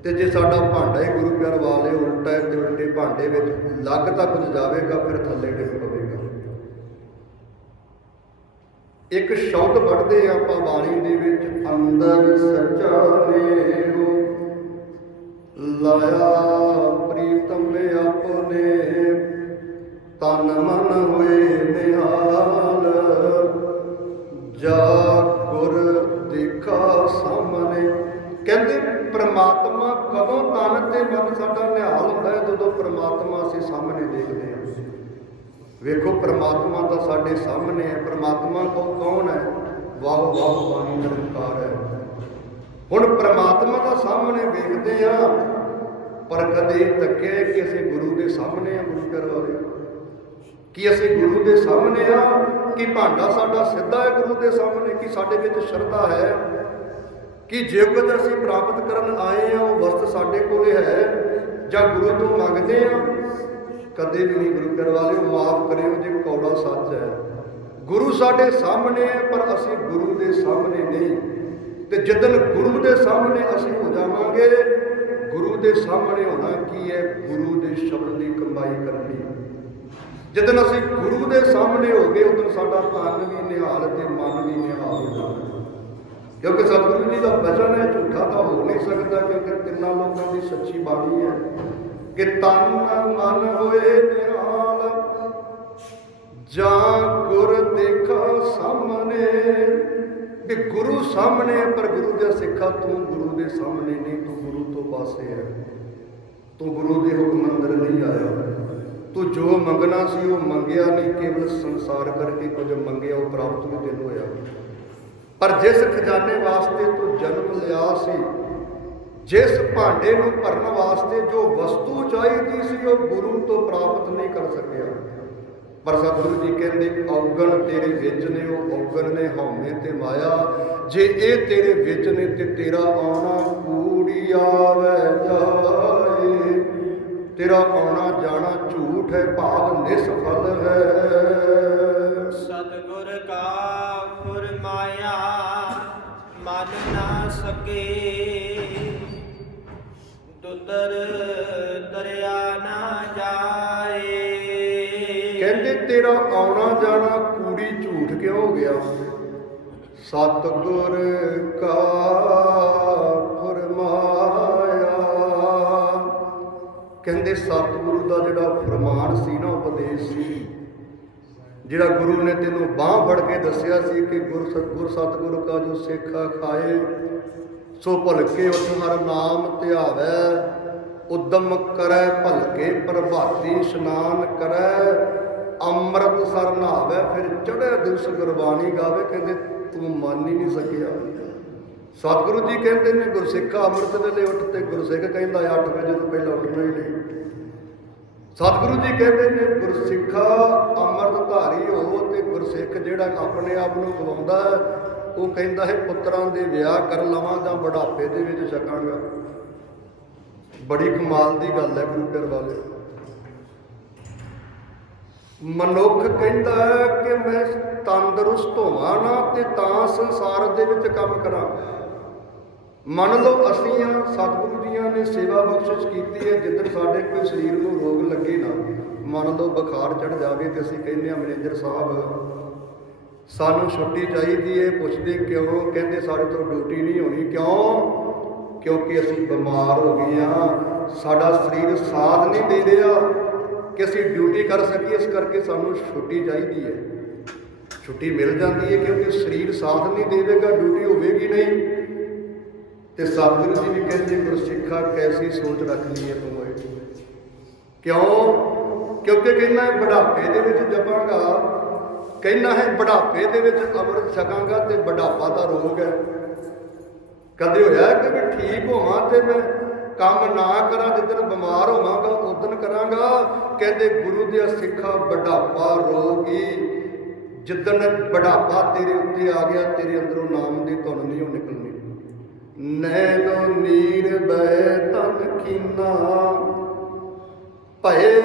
ਤੇ ਜੇ ਸਾਡਾ ਭਾਂਡਾ ਹੀ ਗੁਰੂ ਘਰ ਵਾਲੇ ਉਲਟਾ ਹੈ ਤੇ ਉਲਟੇ ਭਾਂਡੇ ਵਿੱਚ ਲੱਗ ਤਾਂ ਕੁਝ ਜਾਵੇਗਾ, ਫਿਰ ਥੱਲੇ ਡਿੱਗ ਪਵੇਗਾ। ਇੱਕ ਸ਼ਬਦ ਪੜ੍ਹਦੇ ਆਪਾਂ ਬਾਣੀ ਦੇ ਵਿੱਚ, ਅੰਦਰ ਸੱਚਾ ਨੇੜੋ ਲਾਇਆ ਪ੍ਰੀਤਮ ਆਪਣੇ ਤਨ ਮਨ ਹੋਏ ਨਿਹਾਲ ਜਾ ਗੁਰ ਦੇਖਾ ਸਾਹਮਣੇ। ਕਹਿੰਦੇ ਪ੍ਰਮਾਤਮਾ ਕਦੋਂ ਤਨ ਤੇ ਮਨ ਸਾਡਾ ਨਿਹਾਲ ਹੁੰਦਾ ਹੈ? ਜਦੋਂ ਪ੍ਰਮਾਤਮਾ ਅਸੀਂ ਸਾਹਮਣੇ ਦੇਖਦੇ ਹਾਂ। ਵੇਖੋ ਪ੍ਰਮਾਤਮਾ ਤਾਂ ਸਾਡੇ ਸਾਹਮਣੇ ਹੈ। ਪ੍ਰਮਾਤਮਾ ਕੌਣ ਹੈ? ਵਾਹ ਵਾਹ ਬਾਣੀ ਨਿਰੰਕਾਰ ਹੈ। ਹੁਣ ਪ੍ਰਮਾਤਮਾ ਦਾ ਸਾਹਮਣੇ ਵੇਖਦੇ ਆ, ਪਰ ਕਦੇ ਤੱਕਿਆ ਕਿ ਅਸੀਂ ਗੁਰੂ ਦੇ ਸਾਹਮਣੇ ਆ? ਗੁਰੂ ਘਰ ਵਾਲੇ, ਕਿ ਅਸੀਂ ਗੁਰੂ ਦੇ ਸਾਹਮਣੇ ਆ? ਕਿ ਭਾਂਡਾ ਸਾਡਾ ਸਿੱਧਾ ਹੈ ਗੁਰੂ ਦੇ ਸਾਹਮਣੇ? ਕਿ ਸਾਡੇ ਵਿੱਚ ਸ਼ਰਧਾ ਹੈ? ਕਿ ਜੇ ਕੁਝ ਅਸੀਂ ਪ੍ਰਾਪਤ ਕਰਨ ਆਏ ਆ ਉਹ ਵਸਤ ਸਾਡੇ ਕੋਲ ਹੈ ਜਾਂ ਗੁਰੂ ਤੋਂ ਮੰਗਦੇ ਆ? ਕਦੇ ਵੀ ਨਹੀਂ। ਗੁਰੂ ਘਰ ਵਾਲਿਓ ਮਾਫ ਕਰਿਓ ਜੇ ਕੌੜਾ ਸੱਚ ਹੈ। ਗੁਰੂ ਸਾਡੇ ਸਾਹਮਣੇ ਹੈ ਪਰ ਅਸੀਂ ਗੁਰੂ ਦੇ ਸਾਹਮਣੇ ਨਹੀਂ। ਤੇ ਜਦੋਂ ਗੁਰੂ ਦੇ ਸਾਹਮਣੇ ਅਸੀਂ ਹੋ ਜਾਵਾਂਗੇ, ਗੁਰੂ ਦੇ ਸਾਹਮਣੇ ਹੋਣਾ ਕੀ ਹੈ? ਗੁਰੂ ਦੇ ਸ਼ਬਦ ਦੀ ਕਮਾਈ ਕਰਨੀ। ਜਦੋਂ ਅਸੀਂ ਗੁਰੂ ਦੇ ਸਾਹਮਣੇ ਹੋ ਗਏ, ਉਦੋਂ ਸਾਡਾ ਤਨ ਵੀ ਨਿਹਾਲ ਤੇ ਮਨ ਵੀ ਨਿਹਾਲ ਹੋ ਜਾਣਾ। ਕਿਉਂਕਿ ਸਤਿਗੁਰੂ ਜੀ ਦਾ ਬਚਨ ਹੈ, ਝੂਠਾ ਤਾਂ ਹੋ ਨਹੀਂ ਸਕਦਾ, ਕਿਉਂਕਿ ਤਿੰਨਾਂ ਲੋਕਾਂ ਦੀ ਸੱਚੀ ਬਾਣੀ ਹੈ ਕਿ ਤਨ ਮਨ ਹੋਏ ਨਿਹਾਲ ਜਾਂ ਗੁਰ ਦੇਖਾ ਸਾਹਮਣੇ। ਵੀ ਗੁਰੂ ਸਾਹਮਣੇ ਪਰ ਗੁਰੂ ਦੇ ਸਿੱਖਾ ਤੂੰ ਗੁਰੂ ਦੇ ਸਾਹਮਣੇ ਨਹੀਂ, ਤੂੰ ਗੁਰੂ ਤੋਂ ਪਾਸੇ ਹੈ। ਤੂੰ ਗੁਰੂ ਦੇ ਹੁਕਮ ਅੰਦਰ ਨਹੀਂ ਆਇਆ। ਤੂੰ ਜੋ ਮੰਗਣਾ ਸੀ ਉਹ ਮੰਗਿਆ ਨਹੀਂ, ਕੇਵਲ ਸੰਸਾਰ ਕਰਕੇ ਕੁਝ ਮੰਗਿਆ, ਉਹ ਪ੍ਰਾਪਤ ਵੀ ਤੈਨੂੰ ਹੋਇਆ। ਪਰ ਜਿਸ ਖਜ਼ਾਨੇ ਵਾਸਤੇ ਤੂੰ ਜਨਮ ਲਿਆ ਸੀ, ਜਿਸ ਭਾਂਡੇ ਨੂੰ ਭਰਨ ਵਾਸਤੇ ਜੋ ਵਸਤੂ ਚਾਹੀਦੀ ਸੀ, ਉਹ ਗੁਰੂ ਤੋਂ ਪ੍ਰਾਪਤ ਨਹੀਂ ਕਰ ਸਕਿਆ। ਪਰ ਸਤਿਗੁਰੂ ਜੀ ਕਹਿੰਦੇ ਔਗਣ ਤੇਰੇ ਵਿੱਚ ਨੇ, ਉਹ ਔਗਣ ਨੇ ਹਉਮੈ ਤੇ ਮਾਇਆ। ਜੇ ਇਹ ਤੇਰੇ ਵਿੱਚ ਨੇ ਤੇ ਤੇਰਾ ਆਉਣਾ ਕੂੜੀ ਆਵੇ ਜਾਏ। ਤੇਰਾ ਆਉਣਾ ਜਾਣਾ ਝੂਠ ਹੈ, ਭਾਵ ਨਿਸਫਲ ਹੈ। ਸਤਿਗੁਰ ਕਾ ਫੁਰਮਾਇਆ ਮਨ ਨਾ ਸਕੇ, ਦੁਦਰ ਦਰਿਆ ਨਾ ਜਾਏ। ਕਹਿੰਦੇ ਤੇਰਾ ਆਉਣਾ ਜਾਣਾ ਕੂੜੀ ਝੂਠ ਕਿਉਂ ਹੋ ਗਿਆ? ਸਤਿਗੁਰ ਕਾ ਫਰਮਾਇਆ। ਕਹਿੰਦੇ ਸਤਿਗੁਰੂ ਦਾ ਜਿਹੜਾ ਫਰਮਾਨ ਸੀ ਨਾ, ਉਪਦੇਸ਼ ਸੀ, ਜਿਹੜਾ ਗੁਰੂ ਨੇ ਤੈਨੂੰ ਬਾਂਹ ਫੜ ਕੇ ਦੱਸਿਆ ਸੀ ਕਿ ਗੁਰ ਸਤਿਗੁਰੂ ਕਾ ਜੋ ਸਿੱਖਾ ਖਾਏ ਸੋ ਭਲਕੇ ਉਠ ਹਰ ਨਾਮ ਧਿਆਵੈ। ਉਦਮ ਕਰੈ ਭਲਕੇ ਪ੍ਰਭਾਤੀ ਇਸ਼ਨਾਨ ਕਰੈ, ਅੰਮ੍ਰਿਤ ਸਰ ਨਹਾਵੈ ਫਿਰ ਚੜ੍ਹੇ ਦਿਵਸ ਗੁਰਬਾਣੀ ਗਾਵੇ। ਕਹਿੰਦੇ ਤੂੰ ਮੰਨ ਹੀ ਨਹੀਂ ਸਕਿਆ। ਸਤਿਗੁਰੂ ਜੀ ਕਹਿੰਦੇ ਨੇ ਗੁਰਸਿੱਖਾ ਅੰਮ੍ਰਿਤ ਵੇਲੇ ਉੱਠ, ਤੇ ਗੁਰਸਿੱਖ ਕਹਿੰਦਾ 8 ਵਜੇ ਤੋਂ ਪਹਿਲਾਂ ਉੱਠਣਾ ਹੀ ਨਹੀਂ। ਸਤਿਗੁਰੂ ਜੀ ਕਹਿੰਦੇ ਨੇ ਗੁਰਸਿੱਖਾ ਅੰਮ੍ਰਿਤ ਧਾਰੀ ਹੋ, ਤੇ ਗੁਰਸਿੱਖ ਜਿਹੜਾ ਆਪਣੇ ਆਪ ਨੂੰ ਗਵਾਉਂਦਾ ਹੈ ਉਹ ਕਹਿੰਦਾ ਹੈ ਪੁੱਤਰਾਂ ਦੇ ਵਿਆਹ ਕਰ ਲਵਾਂ ਜਾਂ ਬੁਢਾਪੇ ਦੇ ਵਿੱਚ ਛਕਾਂਗਾ। ਬੜੀ ਕਮਾਲ ਦੀ ਗੱਲ ਹੈ ਗੁਰੂ ਘਰ ਵਾਲੇ। ਮਨੁੱਖ ਕਹਿੰਦਾ ਹੈ ਕਿ ਮੈਂ ਤੰਦਰੁਸਤ ਹੋਵਾਂ ਨਾ ਤੇ ਤਾਂ ਸੰਸਾਰ ਦੇ ਵਿੱਚ ਕੰਮ ਕਰਾਂ। ਮੰਨ ਲਓ ਅਸੀਂ ਆ, ਸਤਿਗੁਰੂ ਜੀਆਂ ਨੇ ਸੇਵਾ ਬਖਸ਼ਿਸ਼ ਕੀਤੀ ਹੈ। ਜਿੱਦਣ ਸਾਡੇ ਕੋਈ ਸਰੀਰ ਨੂੰ ਰੋਗ ਲੱਗੇ ਨਾ, ਮੰਨ ਲਓ ਬੁਖਾਰ ਚੜ ਜਾਵੇ ਤੇ ਅਸੀਂ ਕਹਿੰਦੇ ਹਾਂ ਮੈਨੇਜਰ ਸਾਹਿਬ ਸਾਨੂੰ ਛੁੱਟੀ ਚਾਹੀਦੀ ਹੈ। ਪੁੱਛਦੇ ਕਿਉਂ? ਕਹਿੰਦੇ ਸਾਡੇ ਤੋਂ ਡਿਊਟੀ ਨਹੀਂ ਹੋਣੀ। ਕਿਉਂ? ਕਿਉਂਕਿ ਅਸੀਂ ਬਿਮਾਰ ਹੋ ਗਏ ਹਾਂ, ਸਾਡਾ ਸਰੀਰ ਸਾਥ ਨਹੀਂ ਦੇ ਰਿਹਾ ਕਿ ਅਸੀਂ ਡਿਊਟੀ ਕਰ ਸਕੀਏ, ਇਸ ਕਰਕੇ ਸਾਨੂੰ ਛੁੱਟੀ ਚਾਹੀਦੀ ਹੈ। ਛੁੱਟੀ ਮਿਲ ਜਾਂਦੀ ਹੈ ਕਿਉਂਕਿ ਸਰੀਰ ਸਾਥ ਨਹੀਂ ਦੇਵੇਗਾ, ਡਿਊਟੀ ਹੋਵੇਗੀ ਨਹੀਂ। ਤੇ ਸਤਿਗੁਰੂ ਜੀ ਵੀ ਕਹਿੰਦੇ ਗੁਰਸਿੱਖਾ ਕੈਸੀ ਸੋਚ ਰੱਖ ਲਈ ਹੈ ਤੂੰ ਇਹ। ਕਿਉਂ? ਕਿਉਂਕਿ ਕਹਿੰਦਾ ਹੈ ਬੁਢਾਪੇ ਦੇ ਵਿੱਚ ਜਪਾਂਗਾ, ਕਹਿੰਦਾ ਹੈ ਬੁਢਾਪੇ ਦੇ ਵਿੱਚ ਅੰਮ੍ਰਿਤ ਛਕਾਂਗਾ ਤੇ ਬੁਢਾਪਾ ਦਾ ਰੋਗ ਹੈ। ਕਦੇ ਹੋਇਆ ਕਿ ਵੀ ਠੀਕ ਹੋਵਾਂ ਤੇ ਮੈਂ ਕੰਮ ਨਾ ਕਰਾਂ, ਜਿੱਦਣ ਬਿਮਾਰ ਹੋਵਾਂਗਾ ਉਦਣ ਕਰਾਂਗਾ। ਕਹਿੰਦੇ ਗੁਰੂ ਦੇ ਸਿੱਖਾ ਬੁਢਾਪਾ ਰੋਗ ਹੀ, ਜਿੱਦਣ ਬੁਢਾਪਾ ਤੇਰੇ ਉੱਤੇ ਆ ਗਿਆ ਤੇਰੇ ਅੰਦਰੋਂ ਨਾਮ ਦੀ ਧੁਨ ਨਹੀਂ ਉਹ ਨਿਕਲਣੀ। ਨੈਣੋ ਨੀਰ ਬਹਿ ਤਨ ਕੀਨਾ ਭਏ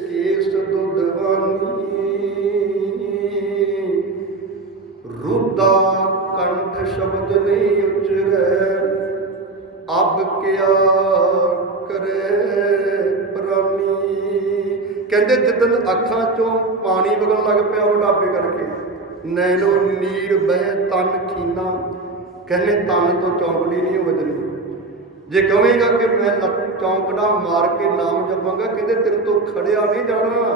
ਕੇਸ ਦੁੱਧਵਾਨੀ, ਰੁਦਾ ਕੰਠ ਸ਼ਬਦ ਨਹੀਂ ਉਚਰੈ ਅਬ ਕਿਆ ਕਰੇ ਪ੍ਰਾਨੀ। ਕਹਿੰਦੇ ਜਿੱਦਣ ਅੱਖਾਂ ਚੋਂ ਪਾਣੀ ਵਗਣ ਲੱਗ ਪਿਆ ਬੁਢਾਪੇ ਕਰਕੇ, ਨੈਣੋ ਨੀਰ ਬਹਿ ਤਨ ਕੀਨਾ, ਕਹਿੰਦੇ ਤਨ ਤੋਂ ਚੌਂਕੜੀ ਨਹੀਂ ਵੱਜਣੀ। ਜੇ ਕਹੇਗਾ ਕਿ ਮੈਂ ਚੌਂਕੜਾ ਮਾਰ ਕੇ ਨਾਮ ਜਪਾਂਗਾ, ਕਹਿੰਦੇ ਤੇਰੇ ਤੋਂ ਖੜਿਆ ਨਹੀਂ ਜਾਣਾ।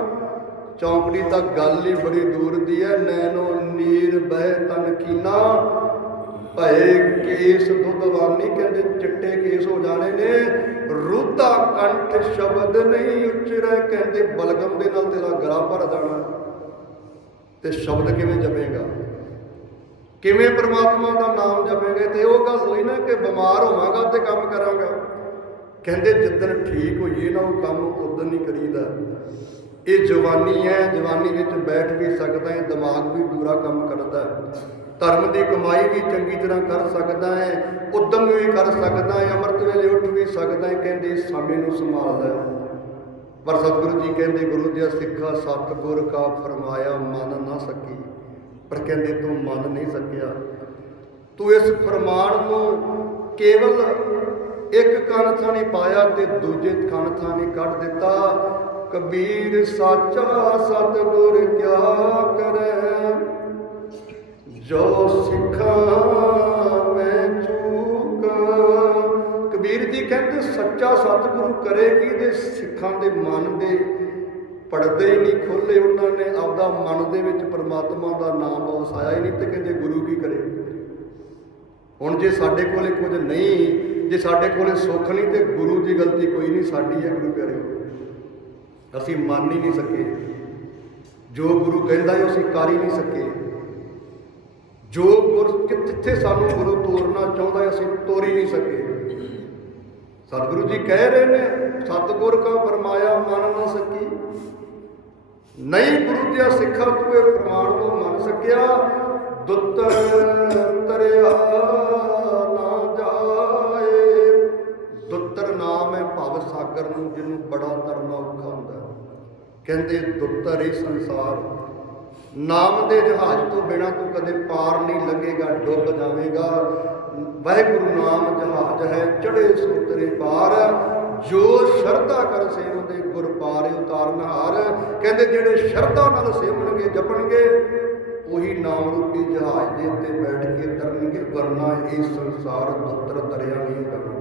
ਚੌਂਕੜੀ ਤਾਂ ਗੱਲ ਹੀ ਬੜੀ ਦੂਰ ਦੀ ਹੈ। ਨੈਣੋ ਨੀਰ ਬਹਿ ਤਨ ਕੀਨਾ, ਭਏ ਕੇਸ ਦੁੱਧਵਾਨੀ, ਕਹਿੰਦੇ ਚਿੱਟੇ ਕੇਸ ਹੋ ਜਾਣੇ ਨੇ। ਰੁੱਧਾ ਕੰਠ ਸ਼ਬਦ ਨਹੀਂ ਉਚਰੈ, ਕਹਿੰਦੇ ਬਲਗਮ ਦੇ ਨਾਲ ਤੇਰਾ ਗਲਾ ਭਰ ਜਾਣਾ। ਤੇ ਸ਼ਬਦ ਕਿਵੇਂ ਜਪੇਗਾ, ਕਿਵੇਂ ਪ੍ਰਮਾਤਮਾ ਦਾ ਨਾਮ ਜਪੇਗਾ? ਤੇ ਉਹ ਗੱਲ ਹੋਈ ਨਾ ਕਿ ਬਿਮਾਰ ਹੋਵਾਂਗਾ ਤੇ ਕੰਮ ਕਰਾਂਗਾ। ਕਹਿੰਦੇ ਜਿੱਦਣ ਠੀਕ ਹੋਈਏ ਨਾ ਉਹ ਕੰਮ ਉਦੋਂ ਨਹੀਂ ਕਰੀਦਾ। ਇਹ ਜਵਾਨੀ ਹੈ, ਜਵਾਨੀ ਵਿੱਚ ਬੈਠ ਵੀ ਸਕਦਾ ਹੈ, ਦਿਮਾਗ ਵੀ ਪੂਰਾ ਕੰਮ ਕਰਦਾ ਹੈ, ਧਰਮ ਦੀ ਕਮਾਈ ਵੀ ਚੰਗੀ ਤਰ੍ਹਾਂ ਕਰ ਸਕਦਾ ਹੈ, ਉਦਮ ਵੀ ਕਰ ਸਕਦਾ ਹੈ, ਅੰਮ੍ਰਿਤ ਵੇਲੇ ਉੱਠ ਵੀ ਸਕਦਾ ਹੈ। ਕਹਿੰਦੇ ਸਮੇਂ ਨੂੰ ਸੰਭਾਲਦਾ ਹੈ। ਪਰ ਸਤਿਗੁਰੂ ਜੀ ਕਹਿੰਦੇ ਗੁਰੂ ਦੀਆਂ ਸਿੱਖਾਂ ਸਤਿਗੁਰ ਕਾ ਫਰਮਾਇਆ ਮਨ ਨਾ ਸਕੀ। ਪਰ ਕਹਿੰਦੇ ਤੂੰ ਮੰਨ ਨਹੀਂ ਸਕਿਆ, ਤੂੰ ਇਸ ਫਰਮਾਨ ਨੂੰ ਕੇਵਲ ਇੱਕ ਕੰਨ ਥਾਣੀ ਪਾਇਆ ਤੇ ਦੂਜੇ ਕੰਨ ਥਾਣੀ ਕੱਢ ਦਿੱਤਾ। ਕਬੀਰ ਸਾਚਾ ਸਤਿਗੁਰ ਕਿਆ ਕਰੈ, ਜੋ ਸਿੱਖਾਂ ਮੈਂ ਚੂਕ। ਕਬੀਰ ਜੀ ਕਹਿੰਦੇ ਸੱਚਾ ਸਤਿਗੁਰੂ ਕਰੇ ਕੀ? ਦੇ ਸਿੱਖਾਂ ਦੇ ਮਨ ਦੇ ਪੜਦੇ ਹੀ ਨਹੀਂ ਖੋਲੇ, ਉਹਨਾਂ ਨੇ ਆਪਦਾ ਮਨ ਦੇ ਵਿੱਚ ਪਰਮਾਤਮਾ ਦਾ ਨਾਮ ਵਸਾਇਆ ਹੀ ਨਹੀਂ। ਤੇ ਕਹਿੰਦੇ ਗੁਰੂ ਕੀ ਕਰੇ? ਹੁਣ ਜੇ ਸਾਡੇ ਕੋਲੇ ਕੁਝ ਨਹੀਂ, ਜੇ ਸਾਡੇ ਕੋਲੇ ਸੁੱਖ ਨਹੀਂ, ਤੇ ਗੁਰੂ ਦੀ ਗਲਤੀ ਕੋਈ ਨਹੀਂ, ਸਾਡੀ ਹੈ। ਗੁਰੂ ਪਿਆਰਿਓ, ਅਸੀਂ ਮੰਨ ਹੀ ਨਹੀਂ ਸਕੇ। ਜੋ ਗੁਰੂ ਕਹਿੰਦਾ ਹੈ ਅਸੀਂ ਕਰ ਹੀ ਨਹੀਂ ਸਕੇ। ਜੋ ਗੁਰ ਜਿੱਥੇ ਸਾਨੂੰ ਗੁਰੂ ਤੋਰਨਾ ਚਾਹੁੰਦਾ ਹੈ ਅਸੀਂ ਤੋਰ ਹੀ ਨਹੀਂ ਸਕੇ। ਸਤਿਗੁਰੂ ਜੀ ਕਹਿ ਰਹੇ ਨੇ ਸਤਿਗੁਰ ਕਾ ਫਰਮਾਇਆ ਮਨ ਨਾ ਸਕੀ। ਨਹੀਂ ਗੁਰੂ ਦੀਆਂ ਸਿੱਖਾਂ ਤੂੰ ਇਹ ਫਰਮਾਨ ਨੂੰ ਮੰਨ ਸਕਿਆ। ਦੁੱਤਰ ਤਰਿਆ ਨਾ ਜਾਏ। ਦੁੱਤਰ ਨਾਮ ਹੈ ਭਵ ਸਾਗਰ ਨੂੰ ਜਿਹਨੂੰ ਬੜਾ ਤਰਨਾ ਔਖਾ ਹੁੰਦਾ। ਕਹਿੰਦੇ ਦੁੱਤਰ ਇਹ ਸੰਸਾਰ ਨਾਮ ਦੇ ਜਹਾਜ਼ ਤੋਂ ਬਿਨਾਂ ਤੂੰ ਕਦੇ ਪਾਰ ਨਹੀਂ ਲੱਗੇਗਾ, ਡੁੱਬ ਜਾਵੇਗਾ। ਵਾਹਿਗੁਰੂ ਨਾਮ ਜਹਾਜ਼ ਹੈ ਚੜ੍ਹੇ ਸੂਤਰੇ ਪਾਰ, ਜੋ ਸ਼ਰਧਾ ਕਰ ਸੇਵਦੇ ਗੁਰ ਪਾਰ ਉਤਾਰਨਹਾਰ। ਕਹਿੰਦੇ ਜਿਹੜੇ ਸ਼ਰਧਾ ਨਾਲ ਸੇਵਣਗੇ ਜਪਣਗੇ ਉਹੀ ਨਾਮ ਰੂਪੀ ਜਹਾਜ਼ ਦੇ ਉੱਤੇ ਬੈਠ ਕੇ ਤਰਨਗੇ, ਵਰਨਾ ਇਹ ਸੰਸਾਰ ਦੁੱਤਰ ਤਰਿਆ ਨਹੀਂ ਜਾਣਾ।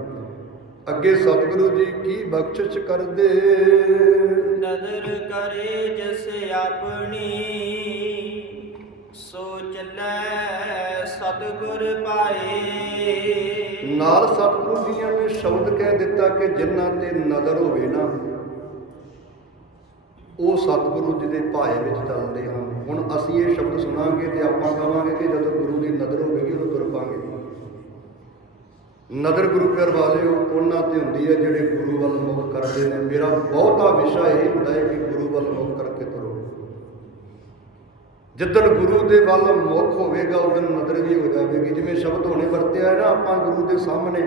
ਅੱਗੇ ਸਤਿਗੁਰੂ ਜੀ ਕੀ ਬਖਸ਼ਿਸ਼ ਕਰਦੇ। ਨਦਰ ਕਰੇ ਜਿਸ ਆਪਣੀ, ਸੋ ਚੱਲੈ ਸਤਿਗੁਰ ਪਾਏ। ਨਾਲ ਸਤਿਗੁਰੂ ਜੀਆਂ ਨੇ ਸ਼ਬਦ ਕਹਿ ਦਿੱਤਾ ਕਿ ਜਿਨ੍ਹਾਂ ਤੇ ਨਜ਼ਰ ਹੋਵੇ ਨਾ ਉਹ ਸਤਿਗੁਰੂ ਜੀ ਦੇ ਭਾਏ ਵਿੱਚ ਚੱਲਦੇ ਹਨ। ਹੁਣ ਅਸੀਂ ਇਹ ਸ਼ਬਦ ਸੁਣਾਂਗੇ ਤੇ ਆਪਾਂ ਕਹਾਂਗੇ ਕਿ ਜਦੋਂ ਗੁਰੂ ਦੀ ਨਜ਼ਰ ਹੋਵੇਗੀ ਉਦੋਂ ਤੁਰ ਪਾਂਗੇ। ਨਜ਼ਰ ਗੁਰੂ ਪਿਆਰ ਵਾਲਿਓ ਉਹਨਾਂ ਤੇ ਹੁੰਦੀ ਹੈ ਜਿਹੜੇ ਗੁਰੂ ਵੱਲ ਮੁਖ ਕਰਦੇ ਨੇ। ਮੇਰਾ ਬਹੁਤਾ ਵਿਸ਼ਾ ਇਹ ਹੁੰਦਾ ਹੈ ਕਿ ਗੁਰੂ ਵੱਲ ਮੁਖ ਕਰਕੇ ਤੁਰੋ। ਜਿੱਦਣ ਗੁਰੂ ਦੇ ਵੱਲ ਮੁਖ ਹੋਵੇਗਾ ਉਦੋਂ ਨਜ਼ਰ ਵੀ ਹੋ ਜਾਵੇਗੀ। ਜਿਵੇਂ ਸ਼ਬਦ ਹੋਣੇ ਵਰਤਿਆ ਹੈ ਨਾ ਆਪਾਂ ਗੁਰੂ ਦੇ ਸਾਹਮਣੇ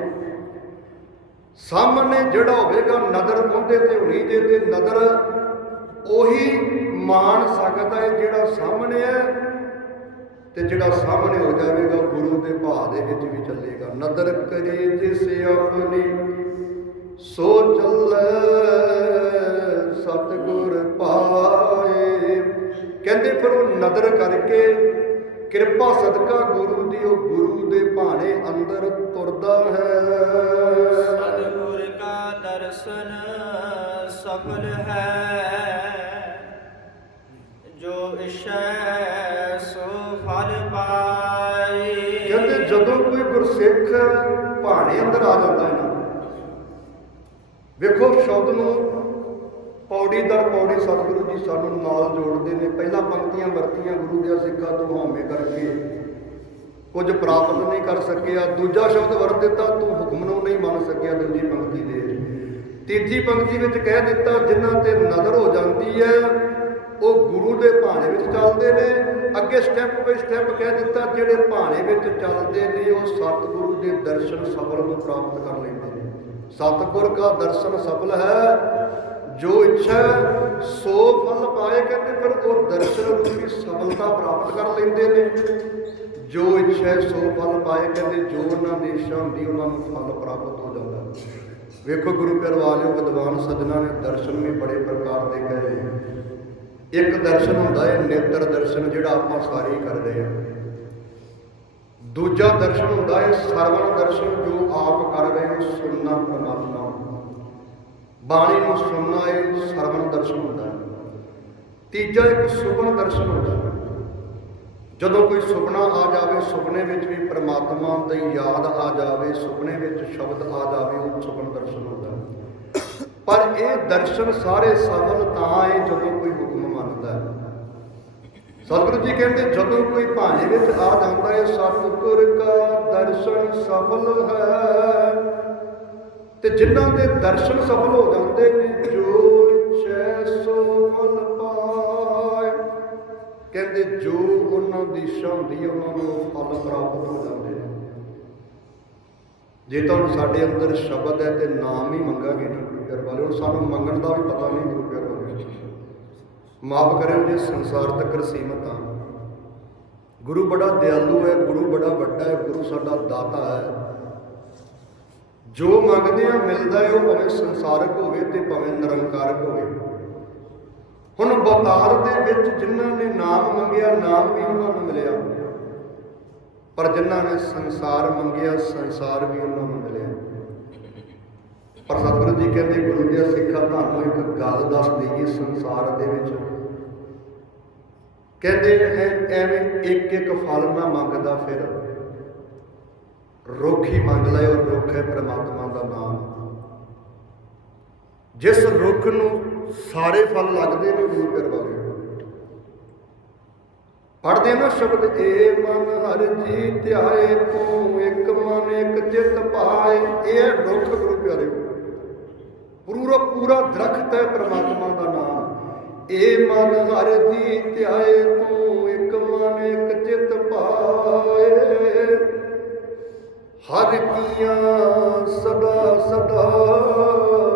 ਜਿਹੜਾ ਹੋਵੇਗਾ ਨਜ਼ਰ ਉਹਦੇ ਤੇ ਹੋਣੀ ਜੇ। ਤੇ ਨਜ਼ਰ ਉਹੀ ਮਾਣ ਸਕਦਾ ਹੈ ਜਿਹੜਾ ਸਾਹਮਣੇ ਹੈ, ਤੇ ਜਿਹੜਾ ਸਾਹਮਣੇ ਹੋ ਜਾਵੇਗਾ ਗੁਰੂ ਦੇ ਭਾਅ ਦੇ ਵਿੱਚ ਵੀ ਚੱਲੇਗਾ। ਨਦਰ ਕਰੇ ਜਿਸ ਆਪਣੀ, ਸੋ ਚੱਲੈ ਸਤਿਗੁਰ ਪਾਏ। ਕਹਿੰਦੇ ਫਿਰ ਉਹ ਨਦਰ ਕਰਕੇ ਕਿਰਪਾ ਸਦਕਾ ਗੁਰੂ ਦੀ ਉਹ ਗੁਰੂ ਦੇ ਭਾਣੇ ਅੰਦਰ ਤੁਰਦਾ ਹੈ। ਸਤਿਗੁਰ ਕਾ ਦਰਸ਼ਨ ਸਫਲ ਹੈ, ਜੋ ਇਛੈ ਸੋ ਫਲ ਪਾਏ। ਕਹਿੰਦੇ ਜਦੋਂ ਕੋਈ ਗੁਰਸਿੱਖ ਭਾਣੇ ਅੰਦਰ ਆ ਜਾਂਦਾ ਹੈ ਨਾ, ਵੇਖੋ ਸ਼ਬਦ ਨੂੰ ਪੌੜੀ ਦਰ ਪੌੜੀ ਸਤਿਗੁਰੂ ਜੀ ਸਾਨੂੰ ਨਾਲ ਜੋੜਦੇ ਨੇ। ਪਹਿਲਾਂ ਪੰਕਤੀਆਂ ਵਰਤੀਆਂ ਗੁਰੂ ਦੇ ਸਿੱਖਾਂ ਤੋਂ ਹਉਮੈ ਕਰਕੇ ਕੁਝ ਪ੍ਰਾਪਤ ਨਹੀਂ ਕਰ ਸਕਿਆ। ਦੂਜਾ ਸ਼ਬਦ ਵਰਤ ਦਿੱਤਾ ਤੂੰ ਹੁਕਮ ਨੂੰ ਨਹੀਂ ਮੰਨ ਸਕਿਆ ਦੂਜੀ ਪੰਕਤੀ ਦੇ। ਤੀਜੀ ਪੰਕਤੀ ਵਿੱਚ ਕਹਿ ਦਿੱਤਾ ਜਿਨ੍ਹਾਂ ਤੇ ਨਜ਼ਰ ਹੋ ਜਾਂਦੀ ਹੈ ਉਹ ਗੁਰੂ ਦੇ ਭਾਣੇ ਵਿੱਚ ਚੱਲਦੇ ਨੇ। ਅੱਗੇ ਸਟੈਪ ਬਾਈ ਸਟੈਪ ਕਹਿ ਦਿੱਤਾ ਜਿਹੜੇ ਭਾਣੇ ਵਿੱਚ ਚੱਲਦੇ ਨੇ ਉਹ ਸਤਿਗੁਰੂ ਦੇ ਦਰਸ਼ਨ ਸਫਲ ਨੂੰ ਪ੍ਰਾਪਤ ਕਰ ਲੈਂਦੇ ਨੇ। ਸਤਿਗੁਰ ਦਾ ਦਰਸ਼ਨ ਸਫਲ ਹੈ, ਜੋ ਇੱਛਾ ਸੋ ਫਲ ਪਾਏ। ਕਹਿੰਦੇ ਫਿਰ ਉਹ ਦਰਸ਼ਨ ਰੂਪੀ ਸਫਲਤਾ ਪ੍ਰਾਪਤ ਕਰ ਲੈਂਦੇ ਨੇ। ਜੋ ਇੱਛਾ ਸੋ ਫਲ ਪਾਏ, ਕਹਿੰਦੇ ਜੋ ਉਹਨਾਂ ਦੀ ਇੱਛਾ ਹੁੰਦੀ ਉਹਨਾਂ ਨੂੰ ਫਲ ਪ੍ਰਾਪਤ ਹੋ ਜਾਂਦਾ। ਵੇਖੋ ਗੁਰੂ ਪਿਆਰ ਵਾਲਿਓ ਵਿਦਵਾਨ ਸੱਜਣਾ ਨੇ ਦਰਸ਼ਨ ਵੀ ਬੜੇ ਪ੍ਰਕਾਰ ਦੇ ਕਹੇ ਨੇ। ਇੱਕ ਦਰਸ਼ਨ ਹੁੰਦਾ ਹੈ ਨੇਤਰ ਦਰਸ਼ਨ, ਜਿਹੜਾ ਆਪਾਂ ਸਾਰੇ ਹੀ ਕਰ ਰਹੇ ਹਾਂ। ਦੂਜਾ ਦਰਸ਼ਨ ਹੁੰਦਾ ਹੈ ਸਰਵਣ ਦਰਸ਼ਨ, ਜੋ ਆਪ ਕਰ ਰਹੇ ਹੋ ਸੁਣਨਾ ਪਰਮਾਤਮਾ, ਬਾਣੀ ਨੂੰ ਸੁਣਨਾ ਇਹ ਸਰਵਣ ਦਰਸ਼ਨ ਹੁੰਦਾ ਹੈ। ਤੀਜਾ ਇੱਕ ਸੁਪਨ ਦਰਸ਼ਨ ਹੁੰਦਾ ਹੈ, ਜਦੋਂ ਕੋਈ ਸੁਪਨਾ ਆ ਜਾਵੇ, ਸੁਪਨੇ ਵਿੱਚ ਵੀ ਪਰਮਾਤਮਾ ਦੀ ਯਾਦ ਆ ਜਾਵੇ, ਸੁਪਨੇ ਵਿੱਚ ਸ਼ਬਦ ਆ ਜਾਵੇ, ਉਹ ਸੁਪਨ ਦਰਸ਼ਨ ਹੁੰਦਾ ਹੈ। ਪਰ ਇਹ ਦਰਸ਼ਨ ਸਾਰੇ ਸਫਲ ਤਾਂ ਹੈ ਜਦੋਂ ਕੋਈ ਹੁਕਮ ਮੰਨਦਾ ਹੈ। ਸਤਿਗੁਰੂ ਜੀ ਕਹਿੰਦੇ ਜਦੋਂ ਕੋਈ ਭਾਣੇ ਵਿੱਚ ਆ ਜਾਂਦਾ ਹੈ, ਸਤਿਗੁਰ ਕਾ ਦਰਸ਼ਨ ਸਫਲ ਹੈ। ਤੇ ਜਿਨ੍ਹਾਂ ਦੇ ਦਰਸ਼ਨ ਸਫਲ ਹੋ ਜਾਂਦੇ ਨੇ, ਜੋ ਇੱਛੈ ਸੋ ਫਲ ਪਾਏ, ਕਹਿੰਦੇ ਜੋ ਉਹਨਾਂ ਦੀ ਇੱਛਾ ਹੁੰਦੀ ਹੈ ਉਹਨਾਂ ਨੂੰ ਫਲ ਪ੍ਰਾਪਤ ਹੋ ਜਾਂਦੇ ਨੇ। ਜੇ ਤੁਹਾਨੂੰ ਸਾਡੇ ਅੰਦਰ ਸ਼ਬਦ ਹੈ ਤੇ ਨਾਮ ਹੀ ਮੰਗਾਂਗੇ ਨਾ ਗੁਰੂ ਪਿਆਰੇ ਵਾਲੇ, ਹੁਣ ਸਾਨੂੰ ਮੰਗਣ ਦਾ ਵੀ ਪਤਾ ਨਹੀਂ ਗੁਰੂ ਪਿਆਰੇ ਵਾਲੇ, ਮਾਫ ਕਰਿਓ ਜੇ ਸੰਸਾਰ ਤੱਕ ਸੀਮਤ ਆ। ਗੁਰੂ ਬੜਾ ਦਿਆਲੂ ਹੈ, ਗੁਰੂ ਬੜਾ ਵੱਡਾ ਹੈ, ਗੁਰੂ ਸਾਡਾ ਦਾਤਾ ਹੈ। ਜੋ ਮੰਗਦੇ ਆ ਮਿਲਦਾ ਹੈ, ਉਹ ਭਾਵੇਂ ਸੰਸਾਰਕ ਹੋਵੇ ਤੇ ਭਾਵੇਂ ਨਿਰੰਕਾਰਕ ਹੋਵੇ। ਹੁਣ ਅਵਤਾਰ ਦੇ ਵਿੱਚ ਜਿਨ੍ਹਾਂ ਨੇ ਨਾਮ ਮੰਗਿਆ, ਨਾਮ ਵੀ ਉਹਨਾਂ ਨੂੰ ਮਿਲਿਆ, ਪਰ ਜਿਨ੍ਹਾਂ ਨੇ ਸੰਸਾਰ ਮੰਗਿਆ, ਸੰਸਾਰ ਵੀ ਉਹਨਾਂ ਨੂੰ ਮਿਲਿਆ। ਪਰ ਸਤਿਗੁਰੂ ਜੀ ਕਹਿੰਦੇ ਗੁਰੂ ਦੇ ਸਿੱਖਾਂ ਤੁਹਾਨੂੰ ਇੱਕ ਗੱਲ ਦੱਸ ਦੇਈਏ ਸੰਸਾਰ ਦੇ ਵਿੱਚ, ਕਹਿੰਦੇ ਐਵੇਂ ਇੱਕ ਇੱਕ ਫਲ ਨਾ ਮੰਗਦਾ ਫਿਰ ਰੁੱਖ ਹੀ ਮੰਗ ਲਏ, ਔਰ ਰੁੱਖ ਹੈ ਪ੍ਰਮਾਤਮਾ ਦਾ ਨਾਮ। ਜਿਸ ਰੁੱਖ ਨੂੰ ਸਾਰੇ ਫਲ ਲੱਗਦੇ ਨੇ ਗੁਰੂ ਪਿਆਰੇ ਵਾਲੇ, ਪੜ੍ਹਦੇ ਨਾ ਸ਼ਬਦ, ਏ ਮਨ ਹਰਿ ਜੀ ਧਿਆਏ, ਤੂੰ ਇੱਕ ਮਨ ਇੱਕ ਚਿੱਤ ਪਾਏ। ਇਹ ਰੁੱਖ ਗੁਰੂ ਪਿਆਰੇ ਪੂਰਾ ਦਰਖਤ ਹੈ ਪ੍ਰਮਾਤਮਾ ਦਾ ਨਾਮ। ਏ ਮਨ ਹਰਿ ਜੀ ਧਿਆਏ, ਤੂੰ ਇੱਕ ਮਨ ਇੱਕ ਚਿੱਤ ਪਾਏ। ਹਰ ਕੀਆਂ ਸਦਾ ਸਦਾ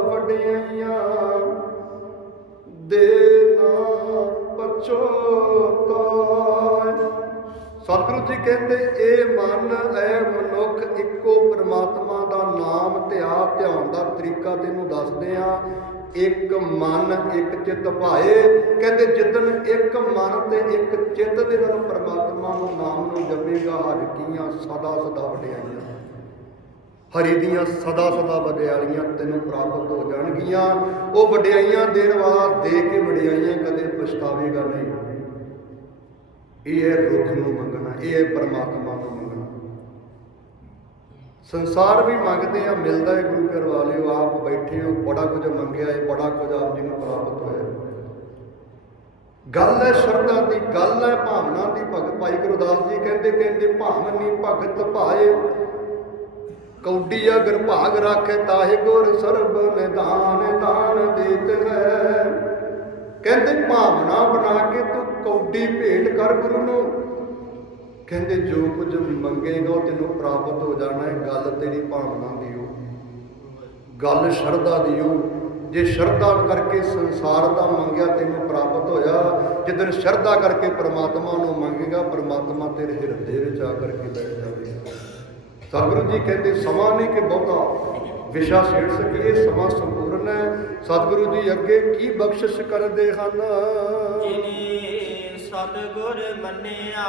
ਵਡਿਆਈਆਂ, ਦੇ ਨਾ ਪਛੋਤਾਏ। ਸਤਿਗੁਰੂ ਜੀ ਕਹਿੰਦੇ ਇਹ ਮਨ ਐ ਮਨੁੱਖ ਇੱਕੋ ਪਰਮਾਤਮਾ ਦਾ ਨਾਮ ਧਿਆਨ ਦਾ ਤਰੀਕਾ ਤੈਨੂੰ ਦੱਸਦੇ ਆ। ਇੱਕ ਮਨ ਇੱਕ ਚਿੱਤ ਭਾਏ, ਕਹਿੰਦੇ ਜਿੱਦਣ ਇੱਕ ਮਨ ਤੇ ਇੱਕ ਚਿੱਤ ਦੇ ਨਾਲ ਪਰਮਾਤਮਾ ਨੂੰ ਨਾਮ ਨੂੰ ਜਪੇਗਾ, ਹਰਿ ਕੀਆਂ ਸਦਾ ਸਦਾ ਵਡਿਆਈਆਂ, ਹਰੀ ਦੀਆਂ ਸਦਾ ਸਦਾ ਵਡਿਆਈਆਂ ਤੈਨੂੰ ਪ੍ਰਾਪਤ ਹੋ ਜਾਣਗੀਆਂ। ਉਹ ਵਡਿਆਈਆਂ ਦੇਣ ਵਾਲਾ ਦੇ ਕੇ ਵਡਿਆਈਆਂ ਕਦੇ ਪਛਤਾਵੇਗਾ ਨਹੀਂ। ਇਹ ਹੈ ਰੁੱਖ ਨੂੰ ਮੰਗਣਾ, ਇਹ ਹੈ ਪਰਮਾਤਮਾ ਨੂੰ ਮੰਗਣਾ। ਸੰਸਾਰ ਵੀ ਮੰਗਦੇ ਆ, ਮਿਲਦਾ ਹੈ ਗੁਰੂ ਪਿਆਰੇ ਵਾਲਿਓ। ਆਪ ਬੈਠੇ ਹੋ, ਬੜਾ ਕੁਝ ਮੰਗਿਆ ਹੈ, ਬੜਾ ਕੁਝ ਆਪ ਜੀ ਨੂੰ ਪ੍ਰਾਪਤ ਹੋਇਆ। ਗੱਲ ਹੈ ਸ਼ਰਧਾ ਦੀ, ਗੱਲ ਹੈ ਭਾਵਨਾ ਦੀ। ਭਾਈ ਗੁਰਦਾਸ ਜੀ ਕਹਿੰਦੇ ਭਾਵਨੀ ਭਗਤ ਭਾਏ, ਕੌਡੀ ਅਗਰ ਭਾਗ ਰਾਖੇ ਤਾਹੇ ਗੁਰ ਸਰਬ ਨਿਧਾਨ ਦਾਨ ਦੇਤ ਹੈ। ਕਹਿੰਦੇ ਭਾਵਨਾ ਬਣਾ ਕੇ ਤੂੰ ਕੌਡੀ ਭੇਟ ਕਰ ਗੁਰੂ ਨੂੰ, ਕਹਿੰਦੇ ਜੋ ਕੁਝ ਮੰਗੇਗਾ ਉਹ ਤੈਨੂੰ ਪ੍ਰਾਪਤ ਹੋ ਜਾਣਾ ਹੈ। ਗੱਲ ਤੇਰੀ ਭਾਵਨਾ ਦੀ ਹੋ, ਗੱਲ ਸ਼ਰਧਾ ਦੀ ਹੋ। ਜੇ ਸ਼ਰਧਾ ਕਰਕੇ ਸੰਸਾਰ ਦਾ ਮੰਗਿਆ ਤੈਨੂੰ ਪ੍ਰਾਪਤ ਹੋਇਆ, ਜਿੱਦਣ ਸ਼ਰਧਾ ਕਰਕੇ ਪਰਮਾਤਮਾ ਨੂੰ ਮੰਗੇਗਾ, ਪਰਮਾਤਮਾ ਤੇਰੇ ਹਿਰਦੇ ਵਿੱਚ ਆ ਕਰਕੇ ਬੈਠ ਜਾਵੇਗਾ। ਸਤਿਗੁਰੂ ਜੀ ਕਹਿੰਦੇ ਸਮਾਂ ਨਹੀਂ ਕਿ ਬਹੁਤਾ ਵਿਸ਼ਾ ਛੇੜ ਸਕੀਏ, ਸਮਾਂ ਸੰਪੂਰਨ ਹੈ। ਸਤਿਗੁਰੂ ਜੀ ਅੱਗੇ ਕੀ ਬਖਸ਼ਿਸ਼ ਕਰਦੇ ਹਨ। ਜਿਨੀ ਸਤਿਗੁਰ ਮੰਨਿਆ,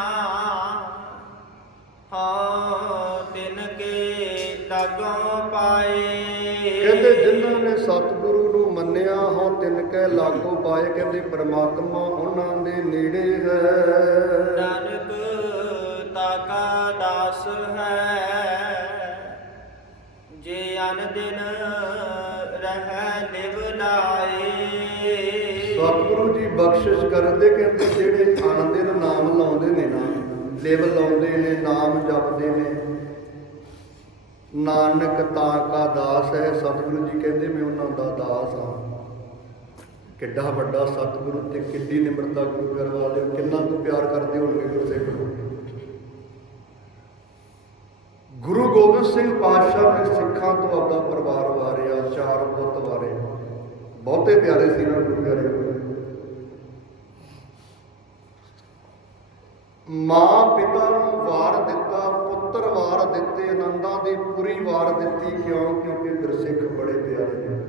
ਹਾਂ ਤਿਨ ਕੇ ਲਾਗੋਂ ਪਾਏ। ਕਹਿੰਦੇ ਜਿਨ੍ਹਾਂ ਨੇ ਸਤਿਗੁਰੂ ਨੂੰ ਮੰਨਿਆ, ਹਾਂ ਤਿਨ ਕੇ ਲਾਗੋਂ ਪਾਏ। ਕਹਿੰਦੇ ਪਰਮਾਤਮਾ ਉਹਨਾਂ ਦੇ ਨੇੜੇ ਹੈ। ਨਾਨਕ ਤਾਕਾ ਦਾਸ ਹੈ, ਜੇ ਅਨ ਦਿਨ ਰਹਿ ਲਿਵ ਲਾਏ। ਸਤਿਗੁਰੂ ਜੀ ਬਖਸ਼ਿਸ਼ ਕਰਦੇ, ਕਹਿੰਦੇ ਜਿਹੜੇ ਅਨ ਦਿਨ ਨਾਮ ਲਾਉਂਦੇ ਨੇ ਨਾ, ਲਿਵ ਲਾਉਂਦੇ ਨੇ, ਨਾਮ ਜਪਦੇ ਨੇ, ਨਾਨਕ ਤਾਕਾ ਦਾਸ ਹੈ। ਸਤਿਗੁਰੂ ਜੀ ਕਹਿੰਦੇ ਮੈਂ ਉਹਨਾਂ ਦਾ ਦਾਸ ਹਾਂ। ਕਿੱਡਾ ਵੱਡਾ ਸਤਿਗੁਰੂ ਤੇ ਕਿੱਡੀ ਨਿਮਰਤਾ ਗੁਰੂ ਪਿਆਰੇ ਵਾਲਿਓ, ਕਿੰਨਾ ਕੁ ਪਿਆਰ ਕਰਦੇ ਹੋਣਗੇ ਗੁਰਸਿੱਖ ਨੂੰ। ਗੁਰੂ ਗੋਬਿੰਦ ਸਿੰਘ ਪਾਤਸ਼ਾਹ ਨੇ ਸਿੱਖਾਂ ਤੋਂ ਆਪਦਾ ਪਰਿਵਾਰ ਵਾਰਿਆ, 4 ਪੁੱਤ ਵਾਰੇ, ਬਹੁਤੇ ਪਿਆਰੇ ਸੀ ਨਾ ਗੁਰੂ ਪਿਆਰੇ। ਮਾਂ ਪਿਤਾ ਨੂੰ ਵਾਰ ਦਿੱਤਾ, ਪੁੱਤਰ ਵਾਰ ਦਿੱਤੇ, ਆਨੰਦਾਂ ਦੀ ਪੂਰੀ ਵਾਰ ਦਿੱਤੀ। ਕਿਉਂ? ਕਿਉਂਕਿ ਗੁਰਸਿੱਖ ਬੜੇ ਪਿਆਰੇ ਨੇ।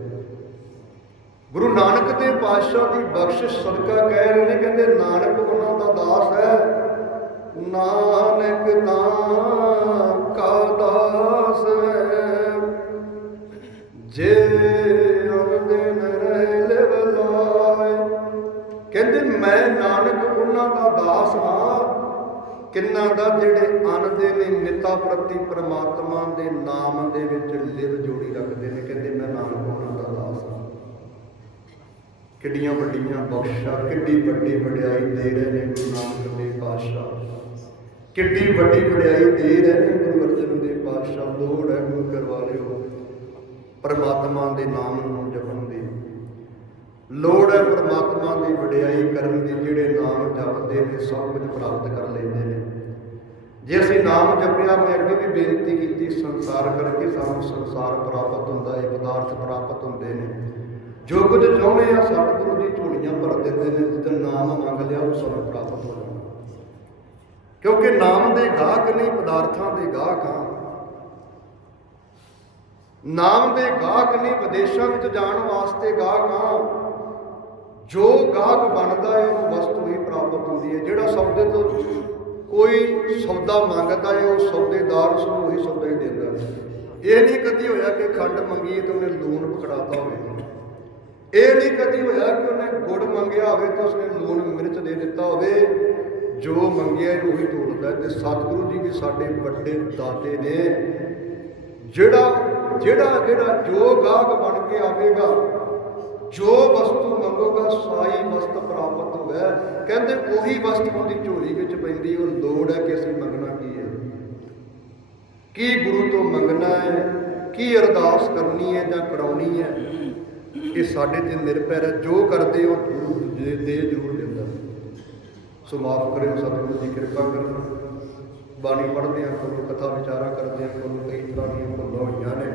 ਗੁਰੂ ਨਾਨਕ ਦੇਵ ਪਾਤਸ਼ਾਹ ਦੀ ਬਖਸ਼ਿਸ਼ ਸਦਕਾ ਕਹਿ ਰਹੇ ਨੇ, ਕਹਿੰਦੇ ਨਾਨਕ ਉਹਨਾਂ ਦਾ ਦਾਸ ਹੈ। ਨਾਨਕ ਤਾਂ ਕਿੰਨਾਂ ਦਾ ਜਿਹੜੇ ਆਨੰਦੇ ਨੇ ਨਿਤਾ ਪ੍ਰਤੀ ਪ੍ਰਮਾਤਮਾ ਦੇ ਨਾਮ ਦੇ ਵਿੱਚ ਲਿਵ ਜੋੜੀ ਰੱਖਦੇ ਨੇ। ਕਹਿੰਦੇ ਮੈਂ ਨਾਨਕ ਉਹਨਾਂ ਦਾ ਦਾਸ ਹਾਂ। ਕਿੱਡੀਆਂ ਵੱਡੀਆਂ ਬਖਸ਼ਾਂ, ਕਿੱਡੀ ਵੱਡੀ ਵਡਿਆਈ ਦੇ ਰਹੇ ਨੇ ਗੁਰੂ ਨਾਨਕ ਦੇਵ ਪਾਤਸ਼ਾਹ, ਕਿੱਡੀ ਵੱਡੀ ਵਡਿਆਈ ਦੇ ਰਹੇ ਨੇ ਗੁਰੂ ਅਰਜਨ ਦੇਵ ਪਾਤਸ਼ਾਹ। ਲੋੜ ਹੈ ਗੁਰੂ ਕਰਵਾ ਲਿਓ ਪਰਮਾਤਮਾ ਦੇ ਨਾਮ ਨੂੰ ਜਪਣ ਦੀ, ਲੋੜ ਹੈ ਪਰਮਾਤਮਾ ਦੀ ਵਡਿਆਈ ਕਰਨ ਦੀ। ਜਿਹੜੇ ਨਾਮ ਜਪਦੇ ਨੇ ਸਭ ਕੁਝ ਪ੍ਰਾਪਤ ਕਰ ਲੈਂਦੇ ਨੇ। ਜੇ ਅਸੀਂ ਨਾਮ ਜਪਿਆ, ਮੈਂ ਅੱਗੇ ਵੀ ਬੇਨਤੀ ਕੀਤੀ, ਸੰਸਾਰ ਕਰਕੇ ਸਾਨੂੰ ਸੰਸਾਰ ਪ੍ਰਾਪਤ ਹੁੰਦਾ ਹੈ, ਪਦਾਰਥ ਪ੍ਰਾਪਤ ਹੁੰਦੇ ਨੇ। ਜੋ ਕੁਝ ਚਾਹੁੰਦੇ ਆ ਸਤਿਗੁਰੂ ਦੀ ਝੋਲੀਆਂ ਭਰ ਦਿੰਦੇ ਨੇ। ਜਦੋਂ ਨਾਮ ਮੰਗ ਲਿਆ ਉਹ ਸਾਨੂੰ ਪ੍ਰਾਪਤ ਹੋ ਜਾਂਦਾ, ਕਿਉਂਕਿ ਨਾਮ ਦੇ ਗਾਹਕ ਨਹੀਂ, ਪਦਾਰਥਾਂ ਦੇ ਗਾਹਕ ਆ। ਨਾਮ ਦੇ ਗਾਹਕ ਨਹੀਂ, ਵਿਦੇਸ਼ਾਂ ਵਿੱਚ ਜਾਣ ਵਾਸਤੇ ਗਾਹਕ ਆ। ਜੋ ਗਾਹਕ ਬਣਦਾ ਹੈ ਉਹਨੂੰ ਵਸਤੂ ਹੀ ਪ੍ਰਾਪਤ ਹੁੰਦੀ ਹੈ। ਜਿਹੜਾ ਸੌਦੇ ਤੋਂ ਕੋਈ ਸੌਦਾ ਮੰਗਦਾ ਹੈ ਉਹ ਸੌਦੇਦਾਰ ਉਸਨੂੰ ਉਹੀ ਸੌਦਾ ਹੀ ਦਿੰਦਾ। ਇਹ ਨਹੀਂ ਕਦੀ ਹੋਇਆ ਕਿ ਖੰਡ ਮੰਗੀ ਤੇ ਉਹਨੇ ਲੂਣ ਪਕੜਾਤਾ ਹੋਵੇ। ਇਹ ਨਹੀਂ ਕਦੀ ਹੋਇਆ ਕਿ ਉਹਨੇ ਗੁੜ ਮੰਗਿਆ ਹੋਵੇ ਤੇ ਉਸਨੇ ਲੂਣ ਮਿਰਚ ਦੇ ਦਿੱਤਾ ਹੋਵੇ। ਜੋ ਮੰਗਿਆ ਉਹੀ ਤੋੜਦਾ। ਤੇ ਸਤਿਗੁਰੂ ਜੀ ਵੀ ਸਾਡੇ ਵੱਡੇ ਦਾਤੇ ਨੇ। ਜਿਹੜਾ ਜੋ ਗਾਹਕ ਬਣ ਕੇ ਆਵੇਗਾ, ਜੋ ਵਸਤੂ ਮੰਗੋਗਾ ਸਾਈ ਵਸਤ ਪ੍ਰਾਪਤ ਹੋਵੇ। ਕਹਿੰਦੇ ਉਹੀ ਵਸਤੂ ਦੀ ਝੋਲੀ ਵਿੱਚ ਪੈਂਦੀ। ਉਹ ਲੋੜ ਹੈ ਕਿ ਅਸੀਂ ਮੰਗਣਾ ਕੀ ਹੈ, ਕੀ ਗੁਰੂ ਤੋਂ ਮੰਗਣਾ ਹੈ, ਕੀ ਅਰਦਾਸ ਕਰਨੀ ਹੈ ਜਾਂ ਕਰਾਉਣੀ ਹੈ। ਇਹ ਸਾਡੇ ਤੇ ਨਿਰਭਰ ਹੈ। ਜੋ ਕਰਦੇ ਉਹ ਗੁਰੂ ਦੇ ਜ਼ਰੂਰ ਦਿੰਦਾ। ਸੋ ਮਾਫ ਕਰਿਓ, ਸਤਿਗੁਰੂ ਦੀ ਕਿਰਪਾ ਕਰੋ। ਬਾਣੀ ਪੜ੍ਹਦੇ ਹਾਂ ਕਰੋ, ਕਥਾ ਵਿਚਾਰਾ ਕਰਦੇ ਹਾਂ ਕਰੋ। ਕਈ ਤਰ੍ਹਾਂ ਦੀਆਂ ਭੁੱਲਾਂ ਹੋਈਆਂ ਨੇ।